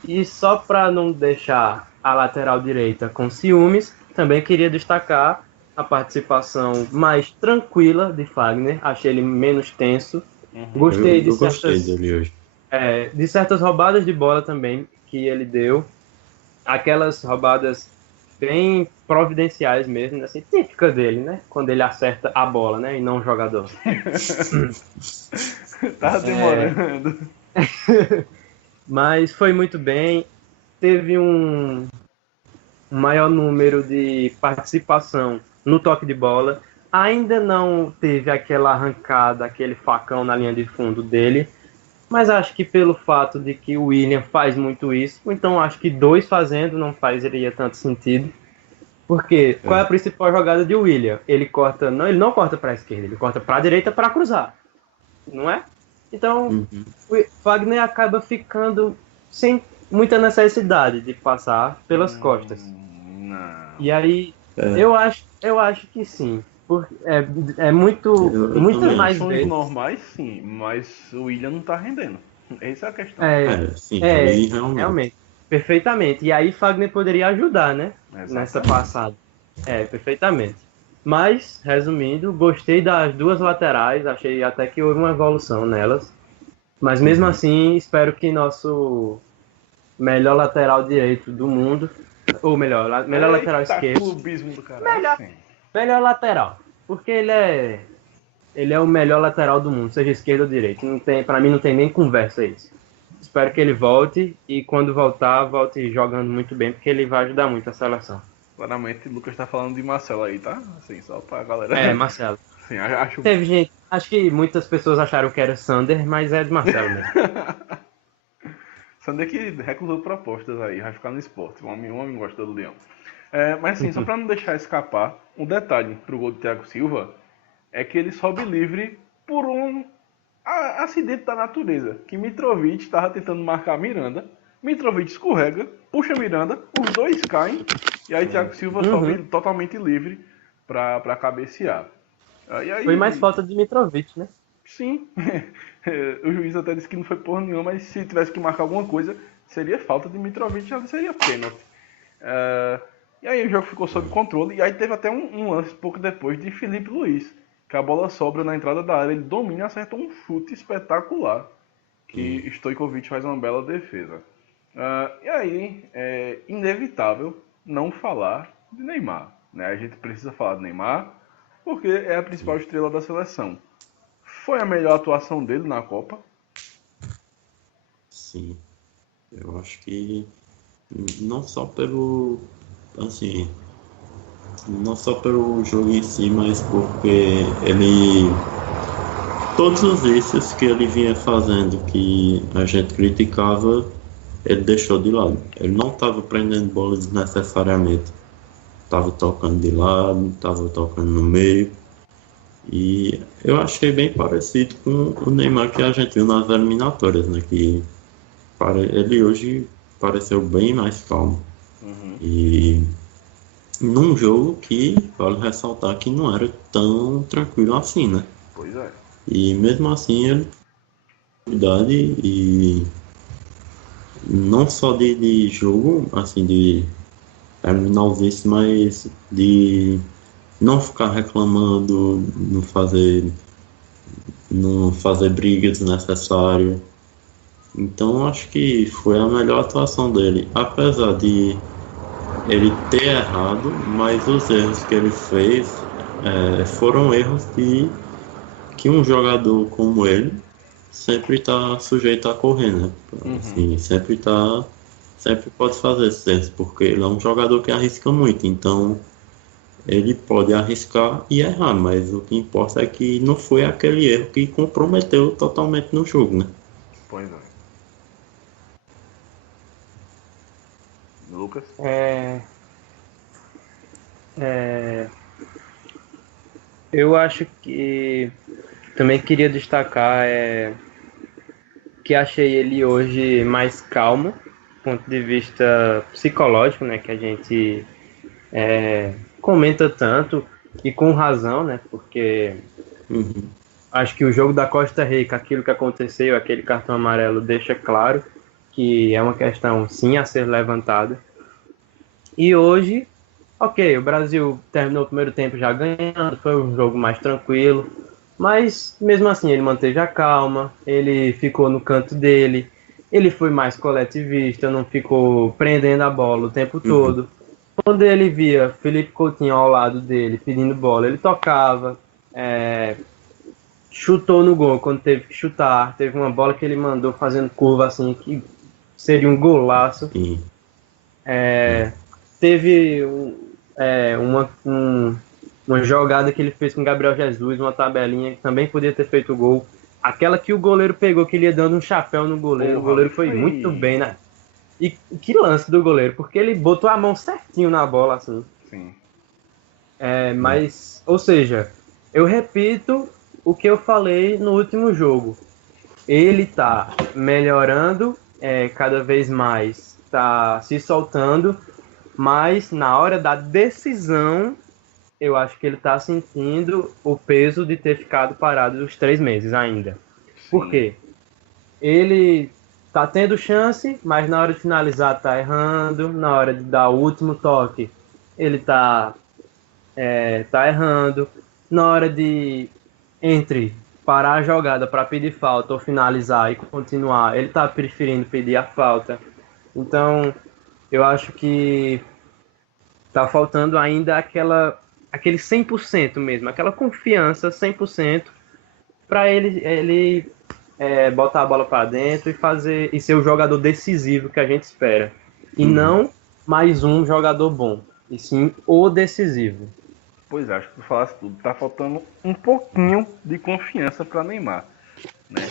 E só para não deixar a lateral direita com ciúmes, também queria destacar a participação mais tranquila de Fagner. Achei ele menos tenso. Gostei dele hoje. De certas roubadas de bola também que ele deu. Aquelas roubadas bem providenciais mesmo, assim, típica dele, né? Quando ele acerta a bola, né? E não o jogador. Tá demorando. Mas foi muito bem. Teve um maior número de participação no toque de bola. Ainda não teve aquela arrancada, aquele facão na linha de fundo dele. Mas acho que pelo fato de que o William faz muito isso, então acho que dois fazendo não faria tanto sentido. Porque qual é a principal jogada de William? Ele não corta para a esquerda, ele corta para a direita para cruzar, não é? Então o Fagner acaba ficando sem muita necessidade de passar pelas costas. Não. E aí eu acho que sim. Muitas mais vezes. Normais, sim, mas o William não tá rendendo. Essa é a questão. Realmente. Perfeitamente. E aí Fagner poderia ajudar, né? Exatamente. Nessa passada. Perfeitamente. Mas, resumindo, gostei das duas laterais. Achei até que houve uma evolução nelas. Mas mesmo assim, espero que nosso melhor lateral direito do mundo, ou melhor lateral esquerdo. Clubismo do caralho. Melhor lateral, porque ele é o melhor lateral do mundo, seja esquerdo ou direito. Para mim não tem nem conversa isso. Espero que ele volte e quando voltar, volte jogando muito bem, porque ele vai ajudar muito a seleção. Claramente o Lucas tá falando de Marcelo aí, tá? Assim, só pra galera. Marcelo. Sim, acho... Teve gente, acho que muitas pessoas acharam que era Sander, mas é de Marcelo mesmo. Sander que recusou propostas aí, vai ficar no esporte. O homem gosta do Leão. Mas assim, só pra não deixar escapar, um detalhe pro gol do Thiago Silva é que ele sobe livre por um acidente da natureza. Que Mitrovic estava tentando marcar Miranda, Mitrovic escorrega, puxa Miranda, os dois caem, e aí Thiago Silva sobe totalmente livre pra cabecear. E aí, foi mais falta de Mitrovic, né? Sim. O juiz até disse que não foi porra nenhuma, mas se tivesse que marcar alguma coisa, seria falta de Mitrovic, já seria pênalti. E aí o jogo ficou sob controle, e aí teve até um lance pouco depois de Felipe Luiz, que a bola sobra na entrada da área, ele domina e acerta um chute espetacular, que Stojkovic faz uma bela defesa. E aí é inevitável não falar de Neymar, né? A gente precisa falar de Neymar, porque é a principal estrela da seleção. Foi a melhor atuação dele na Copa? Sim, eu acho que não só pelo jogo em si, mas porque todos os vícios que ele vinha fazendo, que a gente criticava, ele deixou de lado. Ele não estava prendendo bola desnecessariamente, estava tocando de lado, estava tocando no meio. E eu achei bem parecido com o Neymar que a gente viu nas eliminatórias, né? Que ele hoje pareceu bem mais calmo. E num jogo que, vale ressaltar, que não era tão tranquilo assim, né? Pois é. E mesmo assim ele cuidado e não só de jogo, assim, terminalzice, mas de não ficar reclamando, não fazer briga desnecessária. Então acho que foi a melhor atuação dele, apesar de ele ter errado, mas os erros que ele fez foram erros que um jogador como ele sempre está sujeito a correr, né? Assim, sempre pode fazer esses erros, porque ele é um jogador que arrisca muito, então ele pode arriscar e errar, mas o que importa é que não foi aquele erro que comprometeu totalmente no jogo, né? Pois é. Lucas? Eu acho que também queria destacar que achei ele hoje mais calmo, do ponto de vista psicológico, né? Que a gente comenta tanto e com razão, né? Porque Uhum. acho que o jogo da Costa Rica, aquilo que aconteceu, aquele cartão amarelo, deixa claro que é uma questão sim a ser levantada. E hoje, ok, o Brasil terminou o primeiro tempo já ganhando, foi um jogo mais tranquilo, mas mesmo assim ele manteve a calma, ele ficou no canto dele, ele foi mais coletivista, não ficou prendendo a bola o tempo todo. Quando ele via Felipe Coutinho ao lado dele pedindo bola, ele tocava, chutou no gol quando teve que chutar, teve uma bola que ele mandou fazendo curva assim, que seria um golaço. Sim. Teve uma jogada que ele fez com o Gabriel Jesus, uma tabelinha que também podia ter feito o gol. Aquela que o goleiro pegou, que ele ia dando um chapéu no goleiro. Porra, O goleiro foi foi- muito bem, né? E que lance do goleiro, porque ele botou a mão certinho na bola, assim. Sim. Mas, ou seja, eu repito o que eu falei no último jogo. Ele tá melhorando cada vez mais, tá se soltando, mas na hora da decisão, eu acho que ele tá sentindo o peso de ter ficado parado os 3 meses ainda. Por quê? Ele tá tendo chance, mas na hora de finalizar tá errando, na hora de dar o último toque, ele tá errando, na hora de entre parar a jogada para pedir falta ou finalizar e continuar, ele tá preferindo pedir a falta. Então, eu acho que tá faltando ainda aquele 100% mesmo, aquela confiança 100% para ele botar a bola para dentro e ser o jogador decisivo que a gente espera. E não mais um jogador bom, e sim o decisivo. Pois é, acho que tu falasse tudo. Tá faltando um pouquinho de confiança para Neymar, né?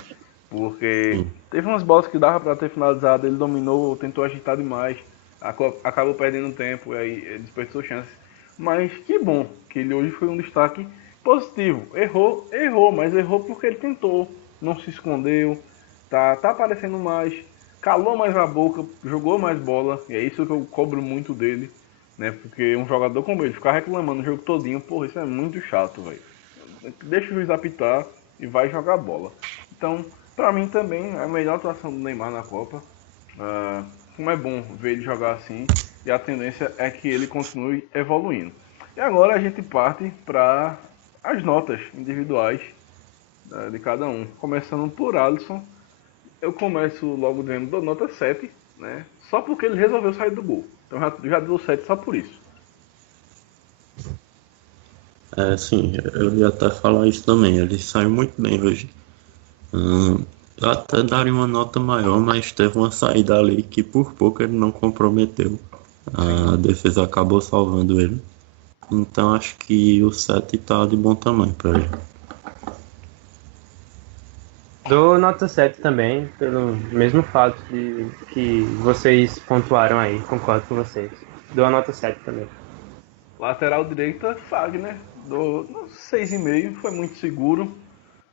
Porque teve umas bolas que dava para ter finalizado, ele dominou, tentou agitar demais, acabou perdendo tempo, e aí desperdiçou chances. Mas que bom que ele hoje foi um destaque positivo. Errou, mas errou porque ele tentou, não se escondeu, tá aparecendo mais, calou mais a boca, jogou mais bola, e é isso que eu cobro muito dele, né? Porque um jogador como ele ficar reclamando o jogo todinho, porra, isso é muito chato, velho. Deixa o juiz apitar e vai jogar bola. Então, pra mim também é a melhor atuação do Neymar na Copa. Como é bom ver ele jogar assim, e a tendência é que ele continue evoluindo. E agora a gente parte para as notas individuais de cada um. Começando por Alisson, eu começo logo dizendo dou nota 7, né? Só porque ele resolveu sair do gol. Então já dou 7 só por isso. Sim, eu ia até falar isso também. Ele saiu muito bem hoje. Eu até daria uma nota maior, mas teve uma saída ali que por pouco ele não comprometeu. A defesa acabou salvando ele. Então acho que o 7 tá de bom tamanho para ele. Dou nota 7 também, pelo mesmo fato de que vocês pontuaram aí, concordo com vocês. Dou a nota 7 também. Lateral direita, Fagner, dou 6,5, foi muito seguro.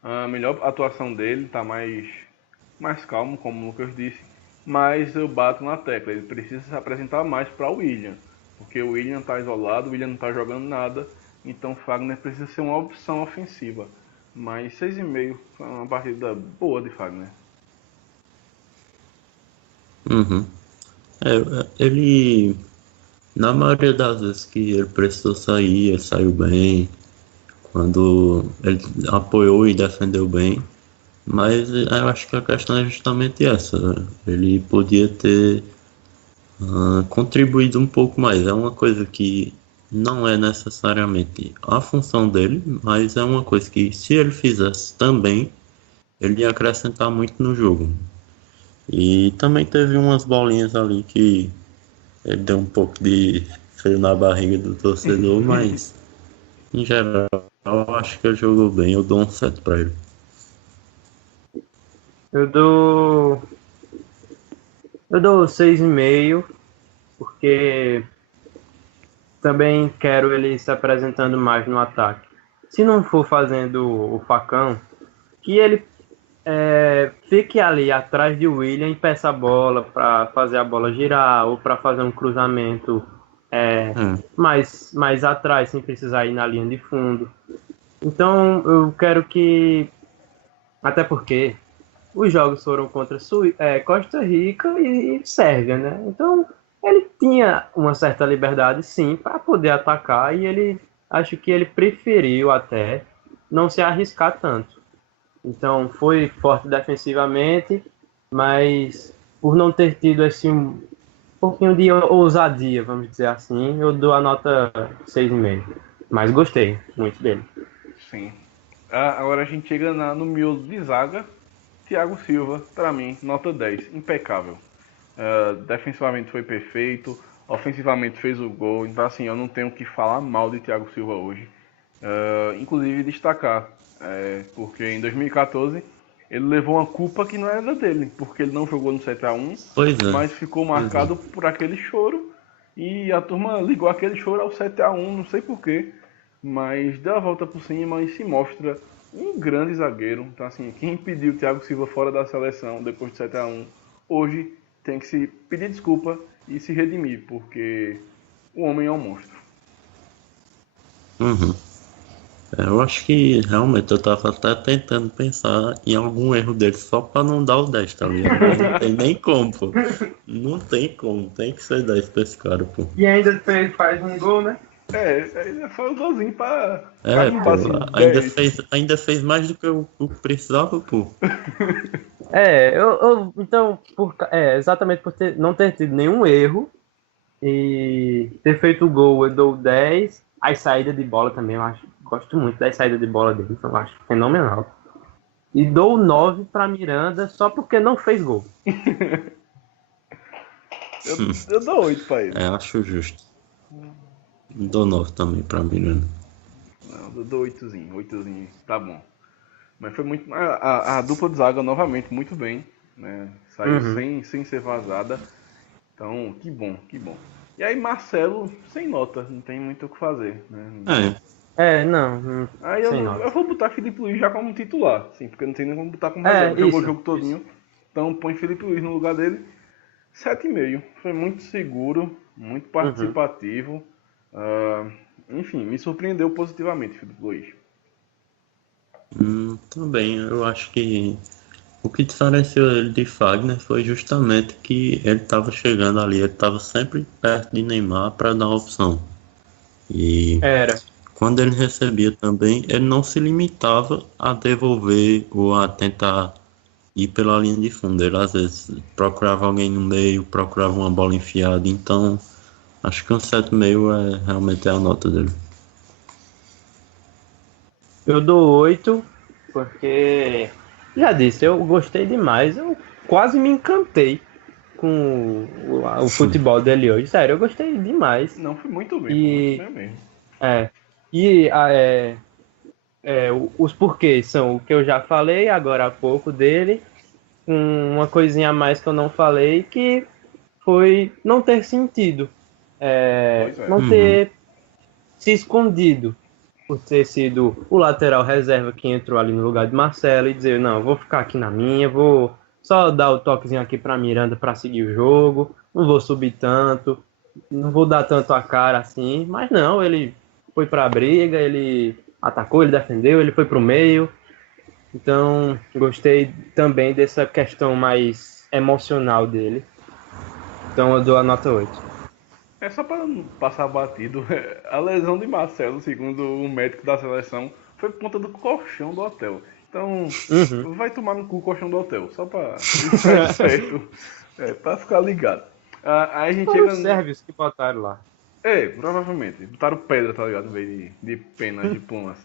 A melhor atuação dele, tá mais calmo, como o Lucas disse. Mas eu bato na tecla, ele precisa se apresentar mais para o William. Porque o William tá isolado, o William não tá jogando nada. Então o Fagner precisa ser uma opção ofensiva. Mas 6,5 foi uma partida boa de Fagner. Ele Na maioria das vezes que ele precisou sair, ele saiu bem. Quando ele apoiou e defendeu bem. Mas eu acho que a questão é justamente essa. Ele podia ter contribuído um pouco mais. É uma coisa que não é necessariamente a função dele, mas é uma coisa que, se ele fizesse também, ele ia acrescentar muito no jogo. E também teve umas bolinhas ali que ele deu um pouco de frio na barriga do torcedor, mas em geral eu acho que ele jogou bem. Eu dou um 7 pra ele. Eu dou 6,5, porque também quero ele se apresentando mais no ataque. Se não for fazendo o facão, que ele fique ali atrás de William e peça a bola para fazer a bola girar ou para fazer um cruzamento mais atrás, sem precisar ir na linha de fundo. Então eu quero que, até porque os jogos foram contra Costa Rica e Sérvia, né? Então ele tinha uma certa liberdade, sim, para poder atacar, e acho que ele preferiu até não se arriscar tanto. Então foi forte defensivamente, mas por não ter tido assim, um pouquinho de ousadia, vamos dizer assim, eu dou a nota 6,5. Mas gostei muito dele. Sim. Agora a gente chega no miolo de zaga. Thiago Silva, para mim, nota 10, impecável. Defensivamente foi perfeito, ofensivamente fez o gol, então assim, eu não tenho que falar mal de Thiago Silva hoje. Inclusive destacar, porque em 2014 ele levou uma culpa que não era dele, porque ele não jogou no 7-1, mas ficou marcado por aquele choro, e a turma ligou aquele choro ao 7-1, não sei porquê, mas deu a volta por cima e se mostra um grande zagueiro. Então assim, quem impediu o Thiago Silva fora da seleção depois de 7-1, hoje tem que se pedir desculpa e se redimir, porque o homem é um monstro. Eu acho que realmente eu tava até tentando pensar em algum erro dele só pra não dar o 10, tá ligado? Não tem nem como, pô. Não tem como, tem que ser 10 pra esse cara, pô. E ainda faz um gol, né? Ainda foi um golzinho pra pô, ainda fez mais do que eu precisava, pô. Então, exatamente por não ter tido nenhum erro e ter feito o gol, eu dou 10. As saídas de bola também, gosto muito das saídas de bola dele, então eu acho fenomenal. E dou 9 para Miranda só porque não fez gol. eu dou 8 para ele. Acho justo. Dou 9 também para Miranda. Não, eu dou 8zinho, tá bom. Mas foi muito. A dupla de zaga novamente muito bem, né? Saiu sem ser vazada. Então, que bom. E aí Marcelo sem nota, não tem muito o que fazer, né? Não. Aí eu vou botar Felipe Luiz já como titular, sim, porque não tem nem como botar como reserva. Jogou o jogo todinho. Então põe Felipe Luiz no lugar dele. 7,5. Foi muito seguro, muito participativo. Enfim, me surpreendeu positivamente, Felipe Luiz. Também, eu acho que o que diferenciou ele de Fagner foi justamente que ele estava chegando ali, ele estava sempre perto de Neymar para dar opção. E quando ele recebia também, ele não se limitava a devolver ou a tentar ir pela linha de fundo. Ele às vezes procurava alguém no meio, procurava uma bola enfiada. Então, acho que um 7,5 realmente é a nota dele. Eu dou 8, porque, já disse, eu gostei demais. Eu quase me encantei com o futebol dele hoje. Sério, eu gostei demais. Não, foi muito bem. Muito bem mesmo. Os porquês são o que eu já falei agora há pouco dele. Uma coisinha a mais que eu não falei, que foi não ter sentido. Não ter se escondido por ter sido o lateral reserva que entrou ali no lugar de Marcelo e dizer, não, vou ficar aqui na minha, vou só dar o toquezinho aqui para Miranda para seguir o jogo, não vou subir tanto, não vou dar tanto a cara assim, mas não, ele foi para a briga, ele atacou, ele defendeu, ele foi para o meio. Então, gostei também dessa questão mais emocional dele. Então, eu dou a nota 8. É só para não passar batido, a lesão de Marcelo, segundo o médico da seleção, foi por conta do colchão do hotel. Então, Uhum. vai tomar no cu o colchão do hotel, só para ficar certo, para ficar ligado. Aí a gente Foram chega os no... sérvios que botaram lá. Provavelmente. Botaram pedra, tá ligado? Em vez de penas, de plumas.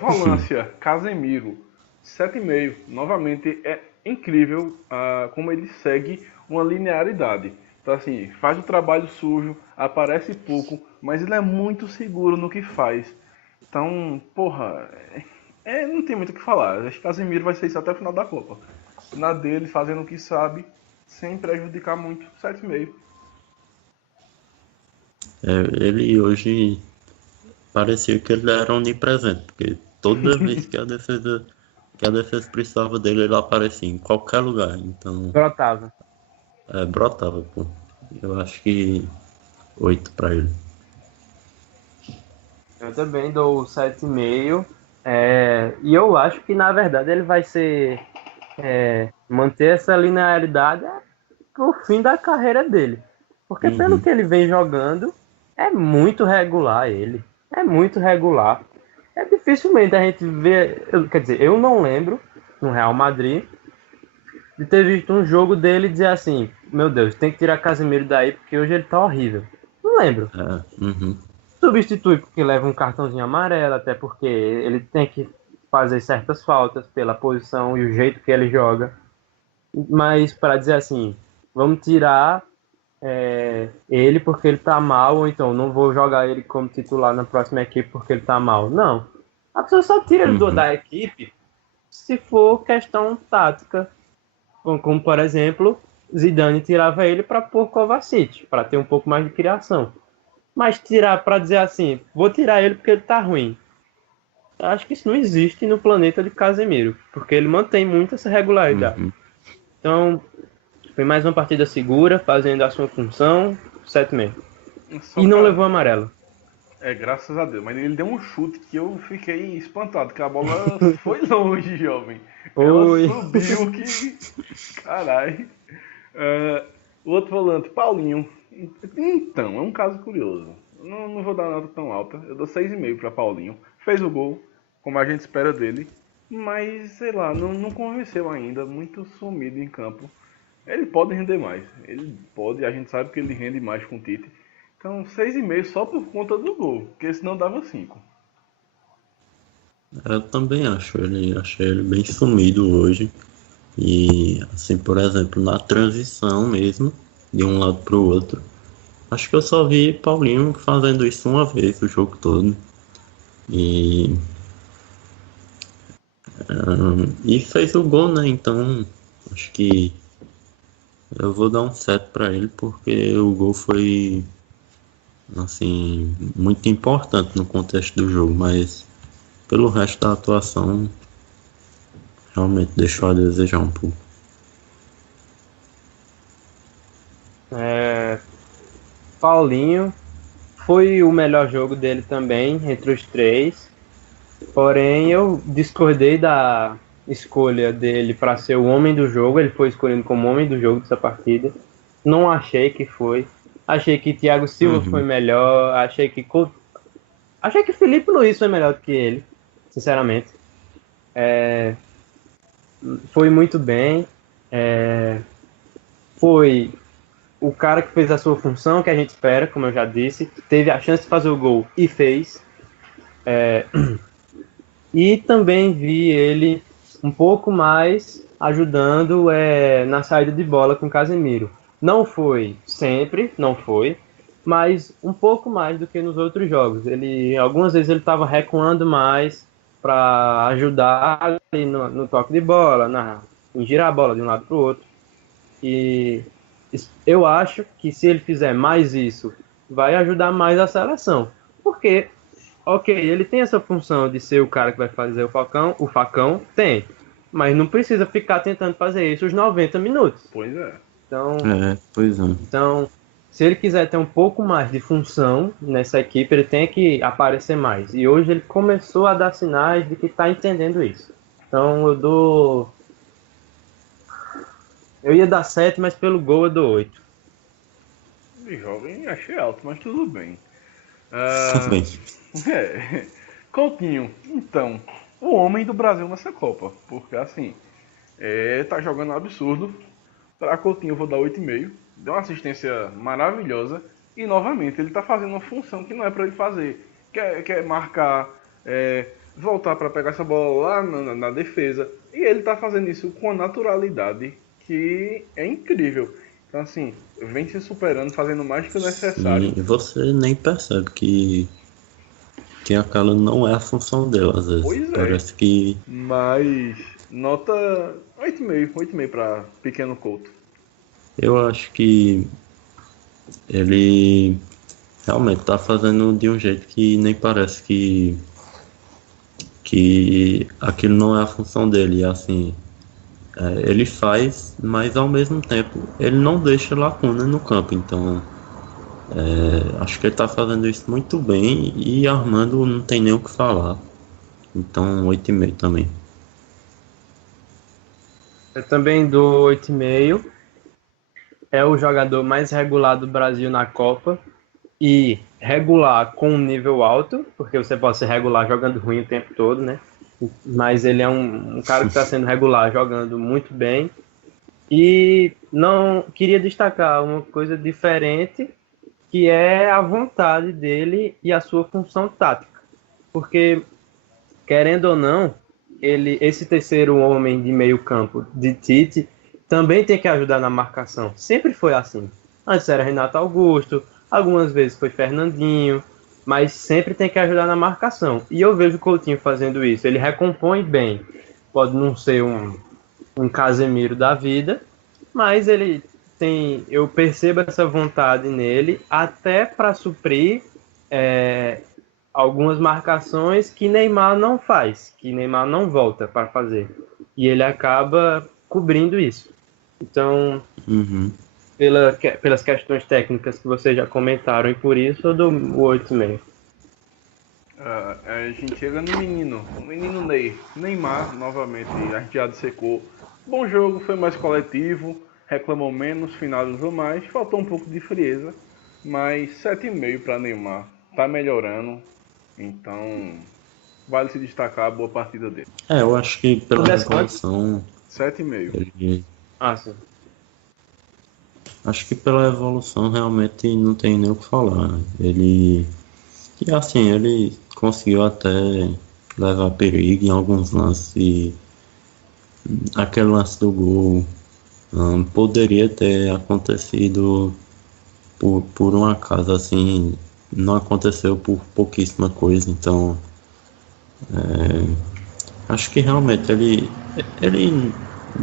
Volância, Casemiro, 7,5. Novamente, é incrível como ele segue uma linearidade. Então, assim, faz o trabalho sujo, aparece pouco, mas ele é muito seguro no que faz. Então, porra, não tem muito o que falar. Acho que Casemiro vai ser isso até o final da Copa. Na dele, fazendo o que sabe, sem prejudicar muito. 7,5. Ele hoje parecia que ele era onipresente, porque toda vez que a defesa precisava dele, ele aparecia em qualquer lugar. Então, Brotava. brotava, pô. Eu acho que 8 pra ele. Eu também dou 7,5. E eu acho que, na verdade, ele vai ser... manter essa linearidade pro fim da carreira dele. Porque pelo que ele vem jogando, é muito regular ele. É muito regular. Dificilmente a gente vê... Quer dizer, eu não lembro, no Real Madrid, de ter visto um jogo dele e dizer assim, meu Deus, tem que tirar Casemiro daí porque hoje ele tá horrível. Não lembro. Substitui porque leva um cartãozinho amarelo, até porque ele tem que fazer certas faltas pela posição e o jeito que ele joga. Mas para dizer assim, vamos tirar ele porque ele tá mal, ou então não vou jogar ele como titular na próxima equipe porque ele tá mal. Não. A pessoa só tira ele da equipe se for questão tática. Como por exemplo, Zidane tirava ele para pôr Kovacic, para ter um pouco mais de criação. Mas tirar para dizer assim, vou tirar ele porque ele tá ruim. Eu acho que isso não existe no planeta de Casemiro, porque ele mantém muito essa regularidade. Então, foi mais uma partida segura, fazendo a sua função, 7,5. E não levou amarelo. Graças a Deus. Mas ele deu um chute que eu fiquei espantado, que a bola foi longe, jovem. Oi. Ela subiu que... Caralho. O outro volante, Paulinho. Então, é um caso curioso. Não vou dar nota tão alta. Eu dou 6,5 para Paulinho. Fez o gol, como a gente espera dele. Mas, sei lá, não convenceu ainda. Muito sumido em campo. Ele pode render mais. Ele pode, a gente sabe que ele rende mais com o Tite. Então, 6,5 só por conta do gol, porque senão dava 5. Eu também achei ele bem sumido hoje. E, assim, por exemplo, na transição mesmo, de um lado pro outro, acho que eu só vi Paulinho fazendo isso uma vez o jogo todo. E fez o gol, né? Então, acho que eu vou dar um 7 pra ele, porque o gol foi, assim, muito importante no contexto do jogo, mas pelo resto da atuação realmente deixou a desejar um pouco. Paulinho foi o melhor jogo dele também, entre os três. Porém, eu discordei da escolha dele para ser o homem do jogo. Ele foi escolhido como homem do jogo dessa partida. Não achei que foi. Achei que Thiago Silva foi melhor. Achei que Felipe Luiz foi melhor do que ele, sinceramente. Foi muito bem. Foi o cara que fez a sua função, que a gente espera, como eu já disse. Teve a chance de fazer o gol e fez. E também vi ele um pouco mais ajudando na saída de bola com o Casemiro. Não foi sempre, não foi, mas um pouco mais do que nos outros jogos. Algumas vezes ele estava recuando mais para ajudar ali no toque de bola, em girar a bola de um lado para o outro. E eu acho que se ele fizer mais isso, vai ajudar mais a seleção. Porque, ok, ele tem essa função de ser o cara que vai fazer o facão, tem. Mas não precisa ficar tentando fazer isso os 90 minutos. Pois é. Então, se ele quiser ter um pouco mais de função nessa equipe, ele tem que aparecer mais. E hoje ele começou a dar sinais de que está entendendo isso. Então eu ia dar 7, mas pelo gol eu dou 8. Jovem, achei alto, mas tudo bem. Ah, Também. Coutinho, então, o homem do Brasil nessa Copa. Porque assim, tá jogando um absurdo. Para Coutinho eu vou dar 8,5. Deu uma assistência maravilhosa. E novamente, ele tá fazendo uma função que não é para ele fazer. Que é marcar, voltar para pegar essa bola lá na defesa. E ele tá fazendo isso com uma naturalidade que é incrível. Então assim, vem se superando, fazendo mais do que o necessário. E você nem percebe que aquela não é a função dela, às vezes. Pois é. Parece que Mas nota 8,5 para Pequeno Couto. eu acho que ele realmente tá fazendo de um jeito que nem parece que aquilo não é a função dele. E assim, ele faz, mas ao mesmo tempo ele não deixa lacuna no campo. Então, acho que ele tá fazendo isso muito bem e Armando não tem nem o que falar. Então, 8,5 também. Eu também dou 8,5. É o jogador mais regular do Brasil na Copa. E regular com um nível alto, porque você pode ser regular jogando ruim o tempo todo, né? Mas ele é um cara que está sendo regular, jogando muito bem. E não queria destacar uma coisa diferente, que é a vontade dele e a sua função tática. Porque, querendo ou não, esse terceiro homem de meio campo de Tite também tem que ajudar na marcação. Sempre foi assim. Antes era Renato Augusto, algumas vezes foi Fernandinho, mas sempre tem que ajudar na marcação. E eu vejo o Coutinho fazendo isso. Ele recompõe bem. Pode não ser um Casemiro da vida, mas ele tem, eu percebo essa vontade nele, até para suprir algumas marcações que Neymar não faz, que Neymar não volta para fazer. E ele acaba cobrindo isso. Então, pelas questões técnicas que vocês já comentaram, e por isso eu dou o 8,5. A gente chega no menino Neymar, novamente, a gente já dissecou. Bom jogo, foi mais coletivo, reclamou menos, finalizou mais, faltou um pouco de frieza, mas 7,5 para Neymar, tá melhorando, então vale se destacar a boa partida dele. Eu acho que pela Começa evolução, 7,5. Sim. acho que pela evolução realmente não tem nem o que falar, né? Ele conseguiu até levar perigo em alguns lances e aquele lance do gol poderia ter acontecido por um acaso, assim, não aconteceu por pouquíssima coisa, então acho que realmente ele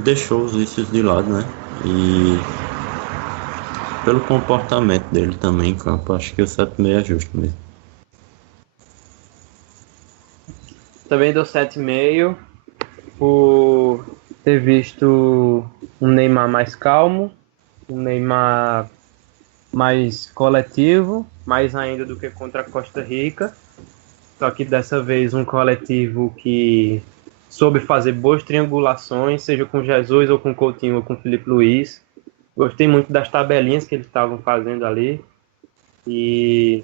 deixou os vícios de lado, né? E pelo comportamento dele também em campo, acho que o 7,5 é justo mesmo. Também dou 7,5 por ter visto um Neymar mais calmo, um Neymar mais coletivo, mais ainda do que contra a Costa Rica. Só que dessa vez um coletivo que soube fazer boas triangulações, seja com Jesus ou com Coutinho ou com Felipe Luiz. Gostei muito das tabelinhas que eles estavam fazendo ali. E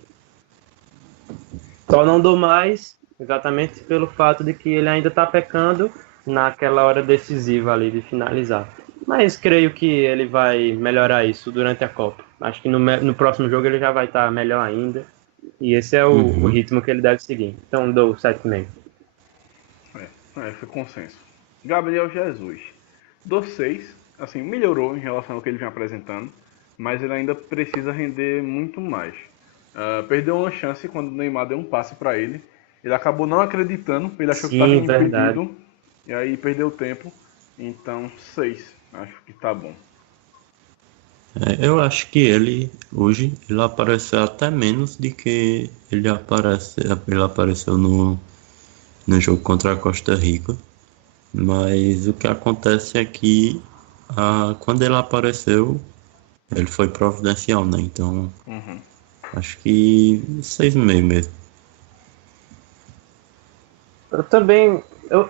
só não dou mais exatamente pelo fato de que ele ainda está pecando naquela hora decisiva ali de finalizar. Mas creio que ele vai melhorar isso durante a Copa. Acho que no próximo jogo ele já vai estar melhor ainda. E esse é o ritmo que ele deve seguir. Então dou 7,5. Foi consenso. Gabriel Jesus. Dou 6. Assim, melhorou em relação ao que ele vem apresentando, mas ele ainda precisa render muito mais. Perdeu uma chance quando o Neymar deu um passe para ele. Ele acabou não acreditando, ele achou que estava impedido. E aí perdeu tempo. Então, 6. Acho que tá bom. Eu acho que ele, hoje, ele apareceu até menos do que ele apareceu no jogo contra a Costa Rica. Mas o que acontece é que quando ele apareceu, ele foi providencial, né? Então, acho que 6,5 mesmo. Eu também,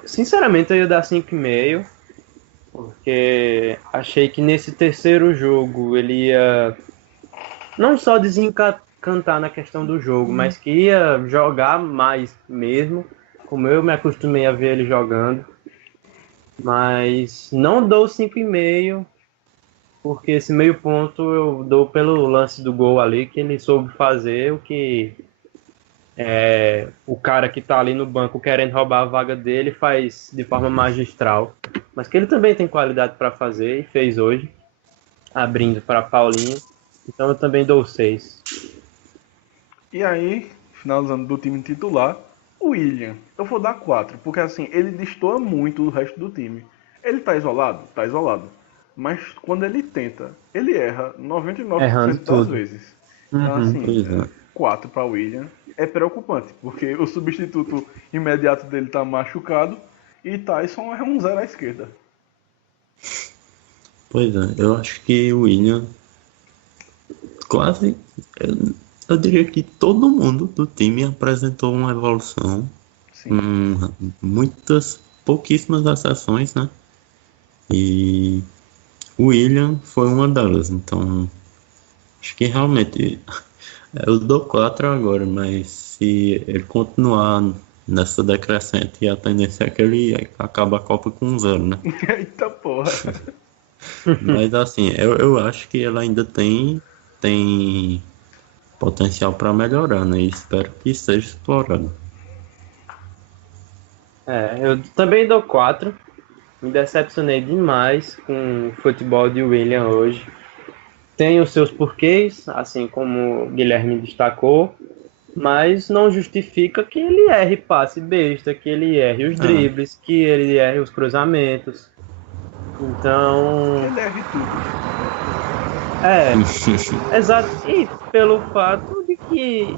sinceramente, eu ia dar 5,5, porque achei que nesse terceiro jogo ele ia não só desencantar na questão do jogo, mas que ia jogar mais mesmo, como eu me acostumei a ver ele jogando. Mas não dou 5,5, porque esse meio ponto eu dou pelo lance do gol ali, que ele soube fazer o que o cara que tá ali no banco querendo roubar a vaga dele faz de forma magistral. Mas que ele também tem qualidade para fazer e fez hoje, abrindo para Paulinho. Então eu também dou 6. E aí, finalizando do time titular, o William. Eu vou dar 4, porque assim, ele destoa muito do resto do time. Ele tá isolado? Tá isolado. Mas quando ele tenta, ele erra 99% Errando das tudo. vezes. Então assim, Pois é. 4 para o William é preocupante, porque o substituto imediato dele tá machucado e Tyson é um 0 à esquerda. Pois é, eu acho que o William quase. Eu diria que todo mundo do time apresentou uma evolução. Sim. Muitas, pouquíssimas exceções, né? E o William foi uma delas. Então, acho que realmente eu dou 4 agora, mas se ele continuar nessa decrescente, a tendência é que ele acaba a Copa com um 0, né? Eita porra. Mas assim, eu acho que ela ainda tem potencial para melhorar, né? E espero que seja explorado. Eu também dou 4. Me decepcionei demais com o futebol de William hoje. Tem os seus porquês, assim como o Guilherme destacou, mas não justifica que ele erre passe besta, que ele erre os dribles, que ele erre os cruzamentos. Então, Ele erra tudo. exato. E pelo fato de que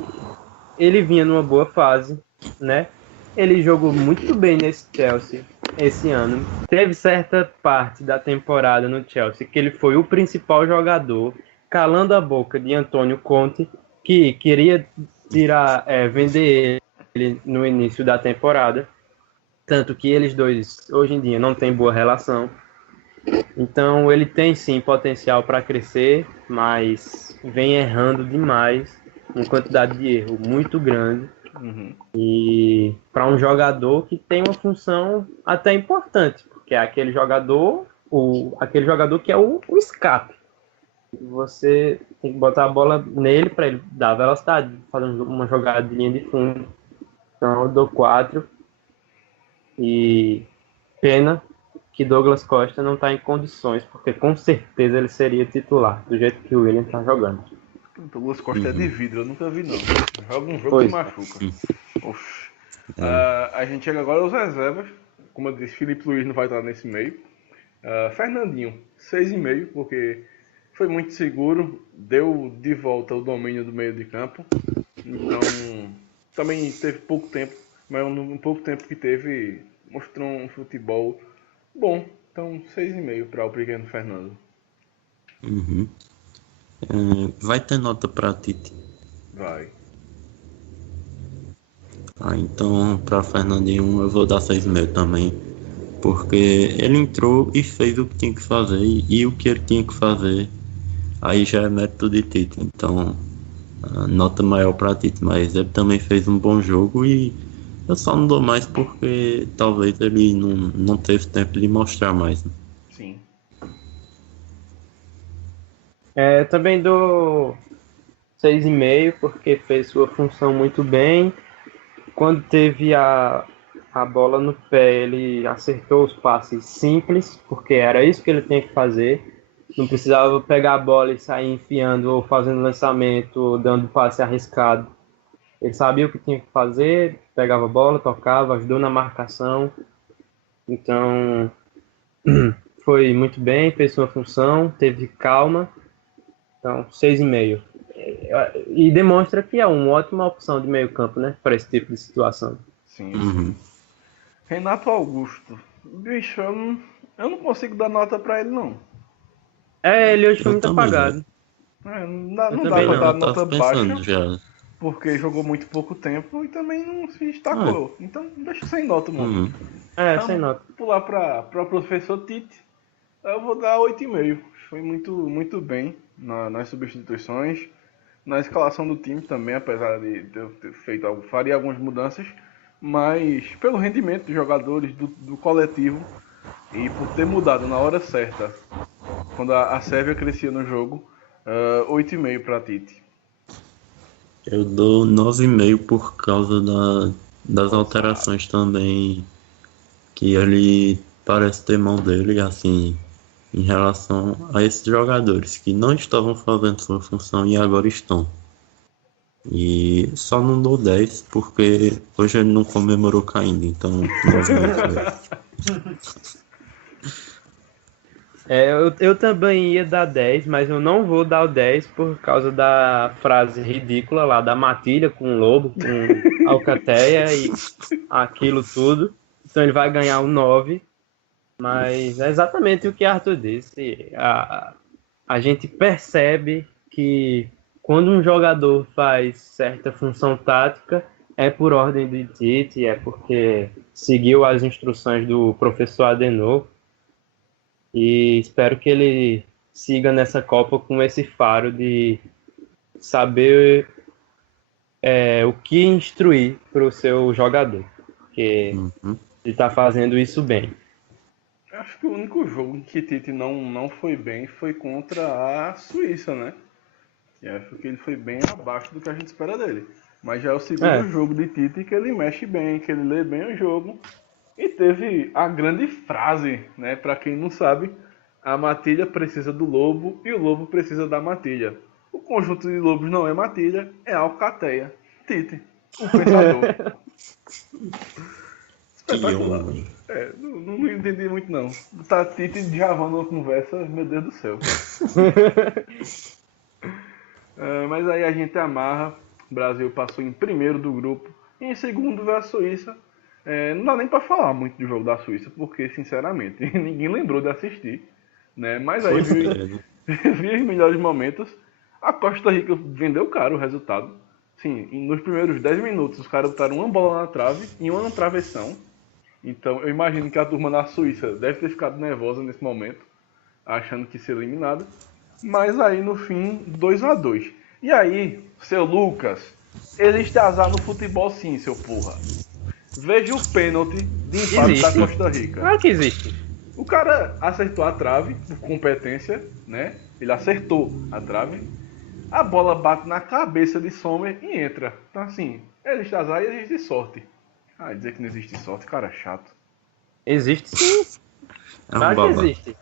ele vinha numa boa fase, né? Ele jogou muito bem nesse Chelsea esse ano. Teve certa parte da temporada no Chelsea que ele foi o principal jogador, calando a boca de Antônio Conte, que queria vender ele no início da temporada. Tanto que eles dois, hoje em dia, não têm boa relação. Então, ele tem sim potencial para crescer, mas vem errando demais, uma quantidade de erro muito grande. E para um jogador que tem uma função até importante, porque é aquele jogador que é o escape. Você tem que botar a bola nele para ele dar velocidade, fazendo uma jogada de linha de fundo. Então eu dou 4. E pena que Douglas Costa não está em condições, porque com certeza ele seria titular, do jeito que o William está jogando. Douglas Costa é de vidro, eu nunca vi não. Joga um jogo Pois. que machuca. Oxi. A gente chega agora aos reservas. Como eu disse, Felipe Luiz não vai estar nesse meio. Fernandinho, 6,5, porque foi muito seguro, deu de volta o domínio do meio de campo. Então, também teve pouco tempo, mas um pouco tempo que teve, mostrou um futebol bom. Então, 6,5 para o pequeno Fernando. Vai ter nota para Tite? Vai. Então para Fernandinho eu vou dar 6,5 também, porque ele entrou e fez o que tinha que fazer, e o que ele tinha que fazer aí já é mérito de Tite. Então nota maior para Tite, mas ele também fez um bom jogo, e eu só não dou mais porque talvez ele não teve tempo de mostrar mais, né? Sim. Também dou 6,5, porque fez sua função muito bem. Quando teve a bola no pé, ele acertou os passes simples, porque era isso que ele tinha que fazer. Não precisava pegar a bola e sair enfiando ou fazendo lançamento, ou dando passe arriscado. Ele sabia o que tinha que fazer, pegava a bola, tocava, ajudou na marcação. Então, foi muito bem, fez sua função, teve calma. Então, 6,5. E demonstra que é uma ótima opção de meio campo, né? Para esse tipo de situação. Sim. Renato Augusto. Bicho, eu não consigo dar nota pra ele, não. Ele hoje foi muito também, apagado. Não dá Eu pra também dar não. nota baixa, Já. porque jogou muito pouco tempo e também não se destacou. Então, deixa sem nota, mano. Sem nota. Pular para professor Tite, eu vou dar 8,5. Foi muito, muito bem nas substituições. na escalação do time também, apesar de eu ter feito faria algumas mudanças, mas pelo rendimento dos jogadores, do coletivo, e por ter mudado na hora certa, quando a Sérvia crescia no jogo, 8,5 para Tite. Eu dou 9,5 por causa das alterações também, que ele parece ter mão dele, assim, em relação a esses jogadores que não estavam fazendo sua função e agora estão. E só não dou 10 porque hoje ele não comemorou caindo, então 9,5. Eu também ia dar 10, mas eu não vou dar o 10 por causa da frase ridícula lá da matilha com o lobo, com alcateia e aquilo tudo. Então ele vai ganhar o 9. Mas é exatamente o que Arthur disse. A gente percebe que quando um jogador faz certa função tática, é por ordem de Tite, é porque seguiu as instruções do professor Adenor. E espero que ele siga nessa Copa com esse faro de saber o que instruir para o seu jogador. Porque ele está fazendo isso bem. Acho que o único jogo em que Tite não foi bem foi contra a Suíça, né? E acho que ele foi bem abaixo do que a gente espera dele. Mas já é o segundo jogo de Tite que ele mexe bem, que ele lê bem o jogo. E teve a grande frase, né? Pra quem não sabe, a matilha precisa do lobo e o lobo precisa da matilha. O conjunto de lobos não é matilha, é alcateia. Tite, o pensador. Espetacular. Não entendi muito não. Tá Tite e Djavan numa conversa, meu Deus do céu. Mas aí a gente amarra. O Brasil passou em primeiro do grupo. E em segundo veio a Suíça. Não dá nem pra falar muito do jogo da Suíça, porque, sinceramente, ninguém lembrou de assistir. Né? Mas aí vi os melhores momentos. A Costa Rica vendeu caro o resultado. Sim, nos primeiros 10 minutos os caras botaram uma bola na trave e uma na travessão. Então eu imagino que a turma na Suíça deve ter ficado nervosa nesse momento, achando que ia ser eliminada. Mas aí no fim, 2-2. E aí, seu Lucas, existe azar no futebol sim, seu porra. Veja o pênalti de empate da Costa Rica. Claro que existe. O cara acertou a trave, por competência, né? Ele acertou a trave. A bola bate na cabeça de Sommer e entra. Então assim, existe azar e existe sorte. Dizer que não existe sorte, cara, é chato. Existe sim. Claro que existe.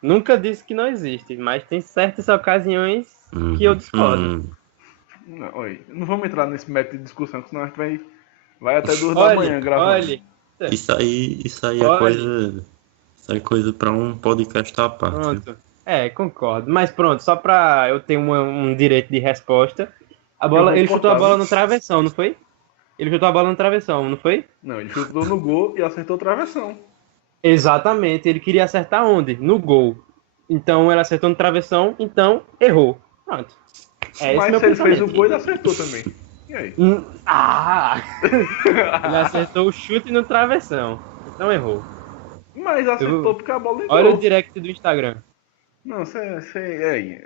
Nunca disse que não existe, mas tem certas ocasiões que eu discordo. Não vamos entrar nesse método de discussão, senão a gente vai até 2 da manhã gravando. Olha. Isso aí é coisa. Isso é coisa pra um podcast à parte. Pronto. Concordo. Mas pronto, só pra eu ter um direito de resposta. Ele chutou a bola no travessão, não foi? Ele chutou a bola no travessão, não foi? Não, ele chutou no gol e acertou o travessão. Exatamente. Ele queria acertar onde? No gol. Então ele acertou no travessão, então errou. Pronto. Mas se ele fez o gol, ele acertou também. E aí? Ele acertou o chute no travessão. Então errou. Mas acertou porque a bola entrou. Olha o direct do Instagram. Não,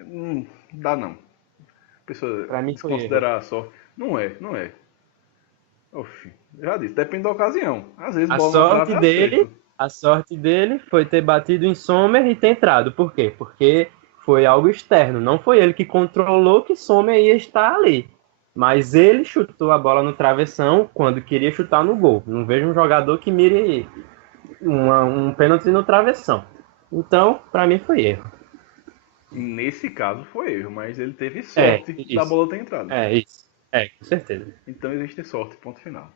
não dá não. A pessoa pra mim considerar a sorte. Não é. Oxi, já disse, depende da ocasião. Às vezes a sorte dele foi ter batido em Sommer e ter entrado. Por quê? Porque foi algo externo. Não foi ele que controlou que Sommer ia estar ali. Mas ele chutou a bola no travessão quando queria chutar no gol. Não vejo um jogador que mire um pênalti no travessão. Então, pra mim foi erro. Nesse caso foi erro, mas ele teve sorte da bola ter entrado. Isso. Com certeza. Então existe sorte, ponto final.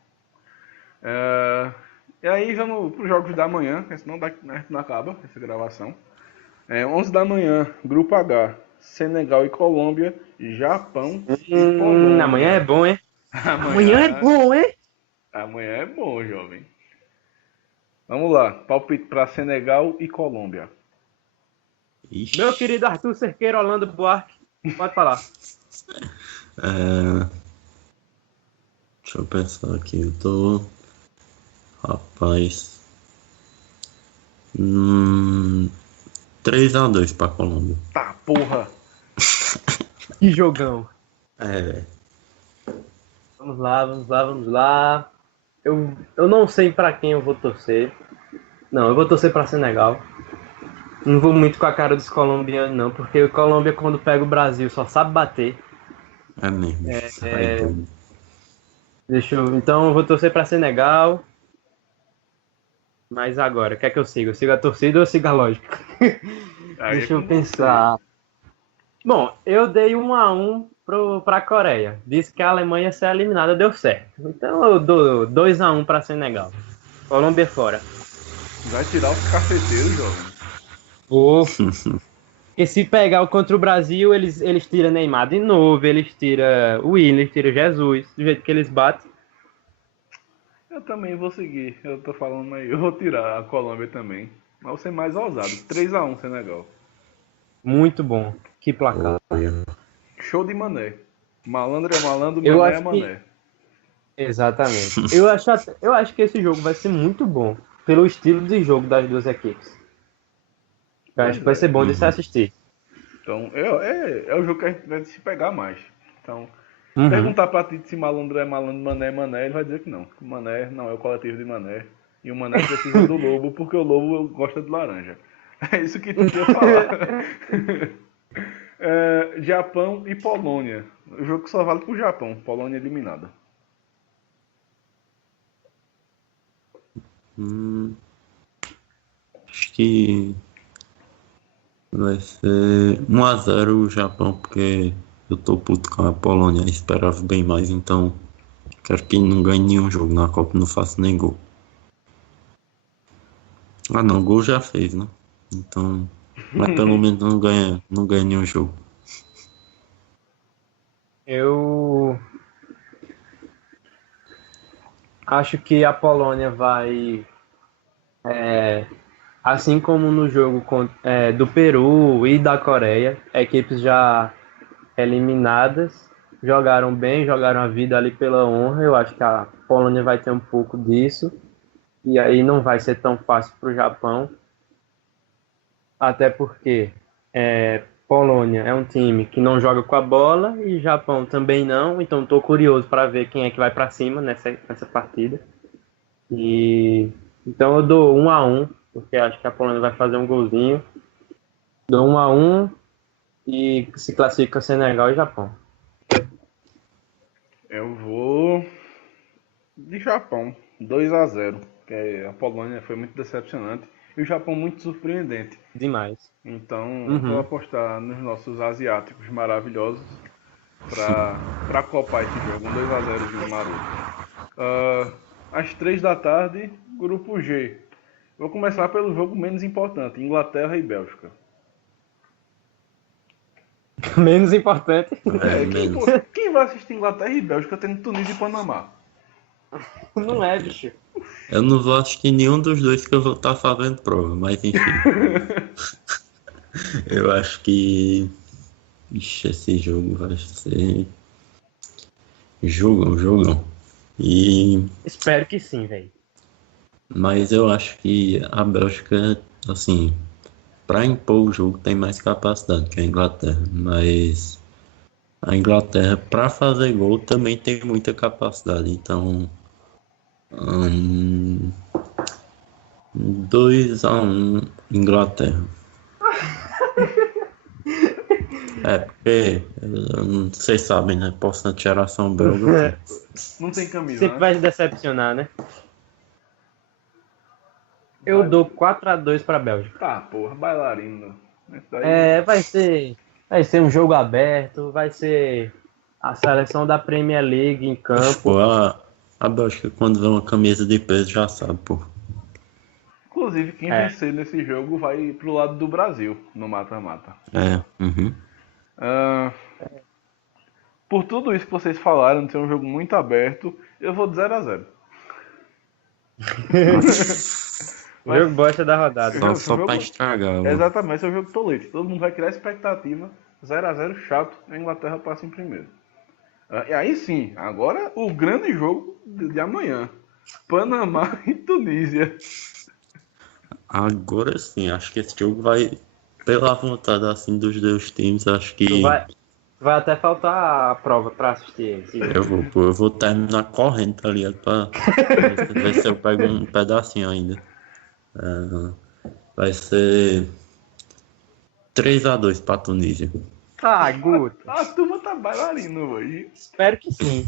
E aí vamos para os jogos da manhã, porque senão não acaba essa gravação. 11 da manhã, Grupo H, Senegal e Colômbia, Japão e Polônia. Amanhã é bom, hein? Amanhã é bom, hein? Amanhã é bom, jovem. Vamos lá, palpite para Senegal e Colômbia. Ixi. Meu querido Arthur Cerqueira, Orlando Buarque, pode falar. Deixa eu pensar aqui, eu tô... Rapaz... 3-2 pra Colômbia. Tá, porra! Que jogão. É, Vamos lá, vamos lá, vamos lá. Eu não sei pra quem eu vou torcer. Não, eu vou torcer pra Senegal. Não vou muito com a cara dos colombianos, não, porque o Colômbia, quando pega o Brasil, só sabe bater. é mesmo. Sai doido. Então eu vou torcer pra Senegal. Mas agora, o que é que eu sigo? Eu sigo a torcida ou eu sigo a lógica? Aí Deixa é eu com pensar. Bom, eu dei 1-1 pra Coreia. Disse que a Alemanha ia ser eliminada, deu certo. Então eu dou 2-1 pra Senegal. Colômbia fora. você. Vai tirar os cafeteiros, jovem. Pô. Porque se pegar o contra o Brasil, eles tiram Neymar de novo, eles tiram o Willian, eles tiram Jesus, do jeito que eles batem. Eu também vou seguir. Eu tô falando aí. Eu vou tirar a Colômbia também. Mas vou ser mais ousado. 3-1 Senegal. Muito bom. Que placar. Show de mané. Malandro é malandro, Eu mané é acho que- mané. Exatamente. Eu acho que esse jogo vai ser muito bom, pelo estilo de jogo das duas equipes. Eu acho que vai ser bom de se assistir. Então, é o jogo que a gente vai se pegar mais. Então, Uhum. perguntar pra ti se malandro é malandro, mané é mané, ele vai dizer que não. Que o mané não é o coletivo de mané. E o mané precisa do lobo, porque o lobo gosta de laranja. É isso que tu quer falar. Japão e Polônia. O jogo que só vale pro Japão. Polônia eliminada. Acho que vai ser 1-0 o Japão, porque eu tô puto com a Polônia, eu esperava bem mais, então quero que não ganhe nenhum jogo na Copa, não faça nem gol. Ah não, gol já fez, né? Então, mas pelo menos não ganha nenhum jogo. Eu acho que a Polônia vai, assim como no jogo do Peru e da Coreia, equipes já eliminadas, jogaram bem, jogaram a vida ali pela honra. Eu acho que a Polônia vai ter um pouco disso, e aí não vai ser tão fácil para o Japão, até porque Polônia é um time que não joga com a bola e Japão também não, então estou curioso para ver quem é que vai para cima nessa partida. E então eu dou 1-1, porque acho que a Polônia vai fazer um golzinho. Dou 1-1 e se classifica Senegal e Japão. Eu vou de Japão, 2-0. Porque a Polônia foi muito decepcionante e o Japão muito surpreendente. Demais. Então, eu vou apostar nos nossos asiáticos maravilhosos pra copar esse jogo. 2-0 de maroto. Às 3 da tarde, grupo G. Vou começar pelo jogo menos importante, Inglaterra e Bélgica. Menos importante. Quem vai assistir Inglaterra e Bélgica tendo Tunísia e Panamá? Não é, bicho. Eu não vou assistir nenhum dos dois que eu vou estar fazendo prova, mas enfim. Eu acho que esse jogo vai ser jogão. Espero que sim, velho. Mas eu acho que a Bélgica, assim, para impor o jogo tem mais capacidade que a Inglaterra, mas a Inglaterra para fazer gol também tem muita capacidade, então 2-1 Inglaterra. Porque vocês sabem, né? Posso na geração belga. Não tem camisa, Sempre né? vai se decepcionar, né? Eu dou 4-2 pra Bélgica. Tá, porra, bailarino. Esse daí... Vai ser um jogo aberto, vai ser a seleção da Premier League em campo. Pô, a Bélgica, quando vê uma camisa de peso, já sabe, pô. Inclusive, quem vencer nesse jogo vai pro lado do Brasil, no mata-mata. Por tudo isso que vocês falaram, de ser um jogo muito aberto, eu vou de 0-0. O jogo bosta da rodada. Só pra estragar. Mano. Exatamente, esse é o jogo tolete. Todo mundo vai criar expectativa. 0-0 chato, a Inglaterra passa em primeiro. E aí sim, agora o grande jogo de amanhã. Panamá e Tunísia. Agora sim, acho que esse jogo vai, pela vontade assim dos dois times, acho que Tu Vai até faltar a prova pra assistir esse jogo. Eu vou terminar correndo, tá ligado? Pra ver se eu pego um pedacinho ainda. Vai ser 3-2 pra Tunísia. Ah, Guto. A turma tá bailarino hoje. Espero que sim.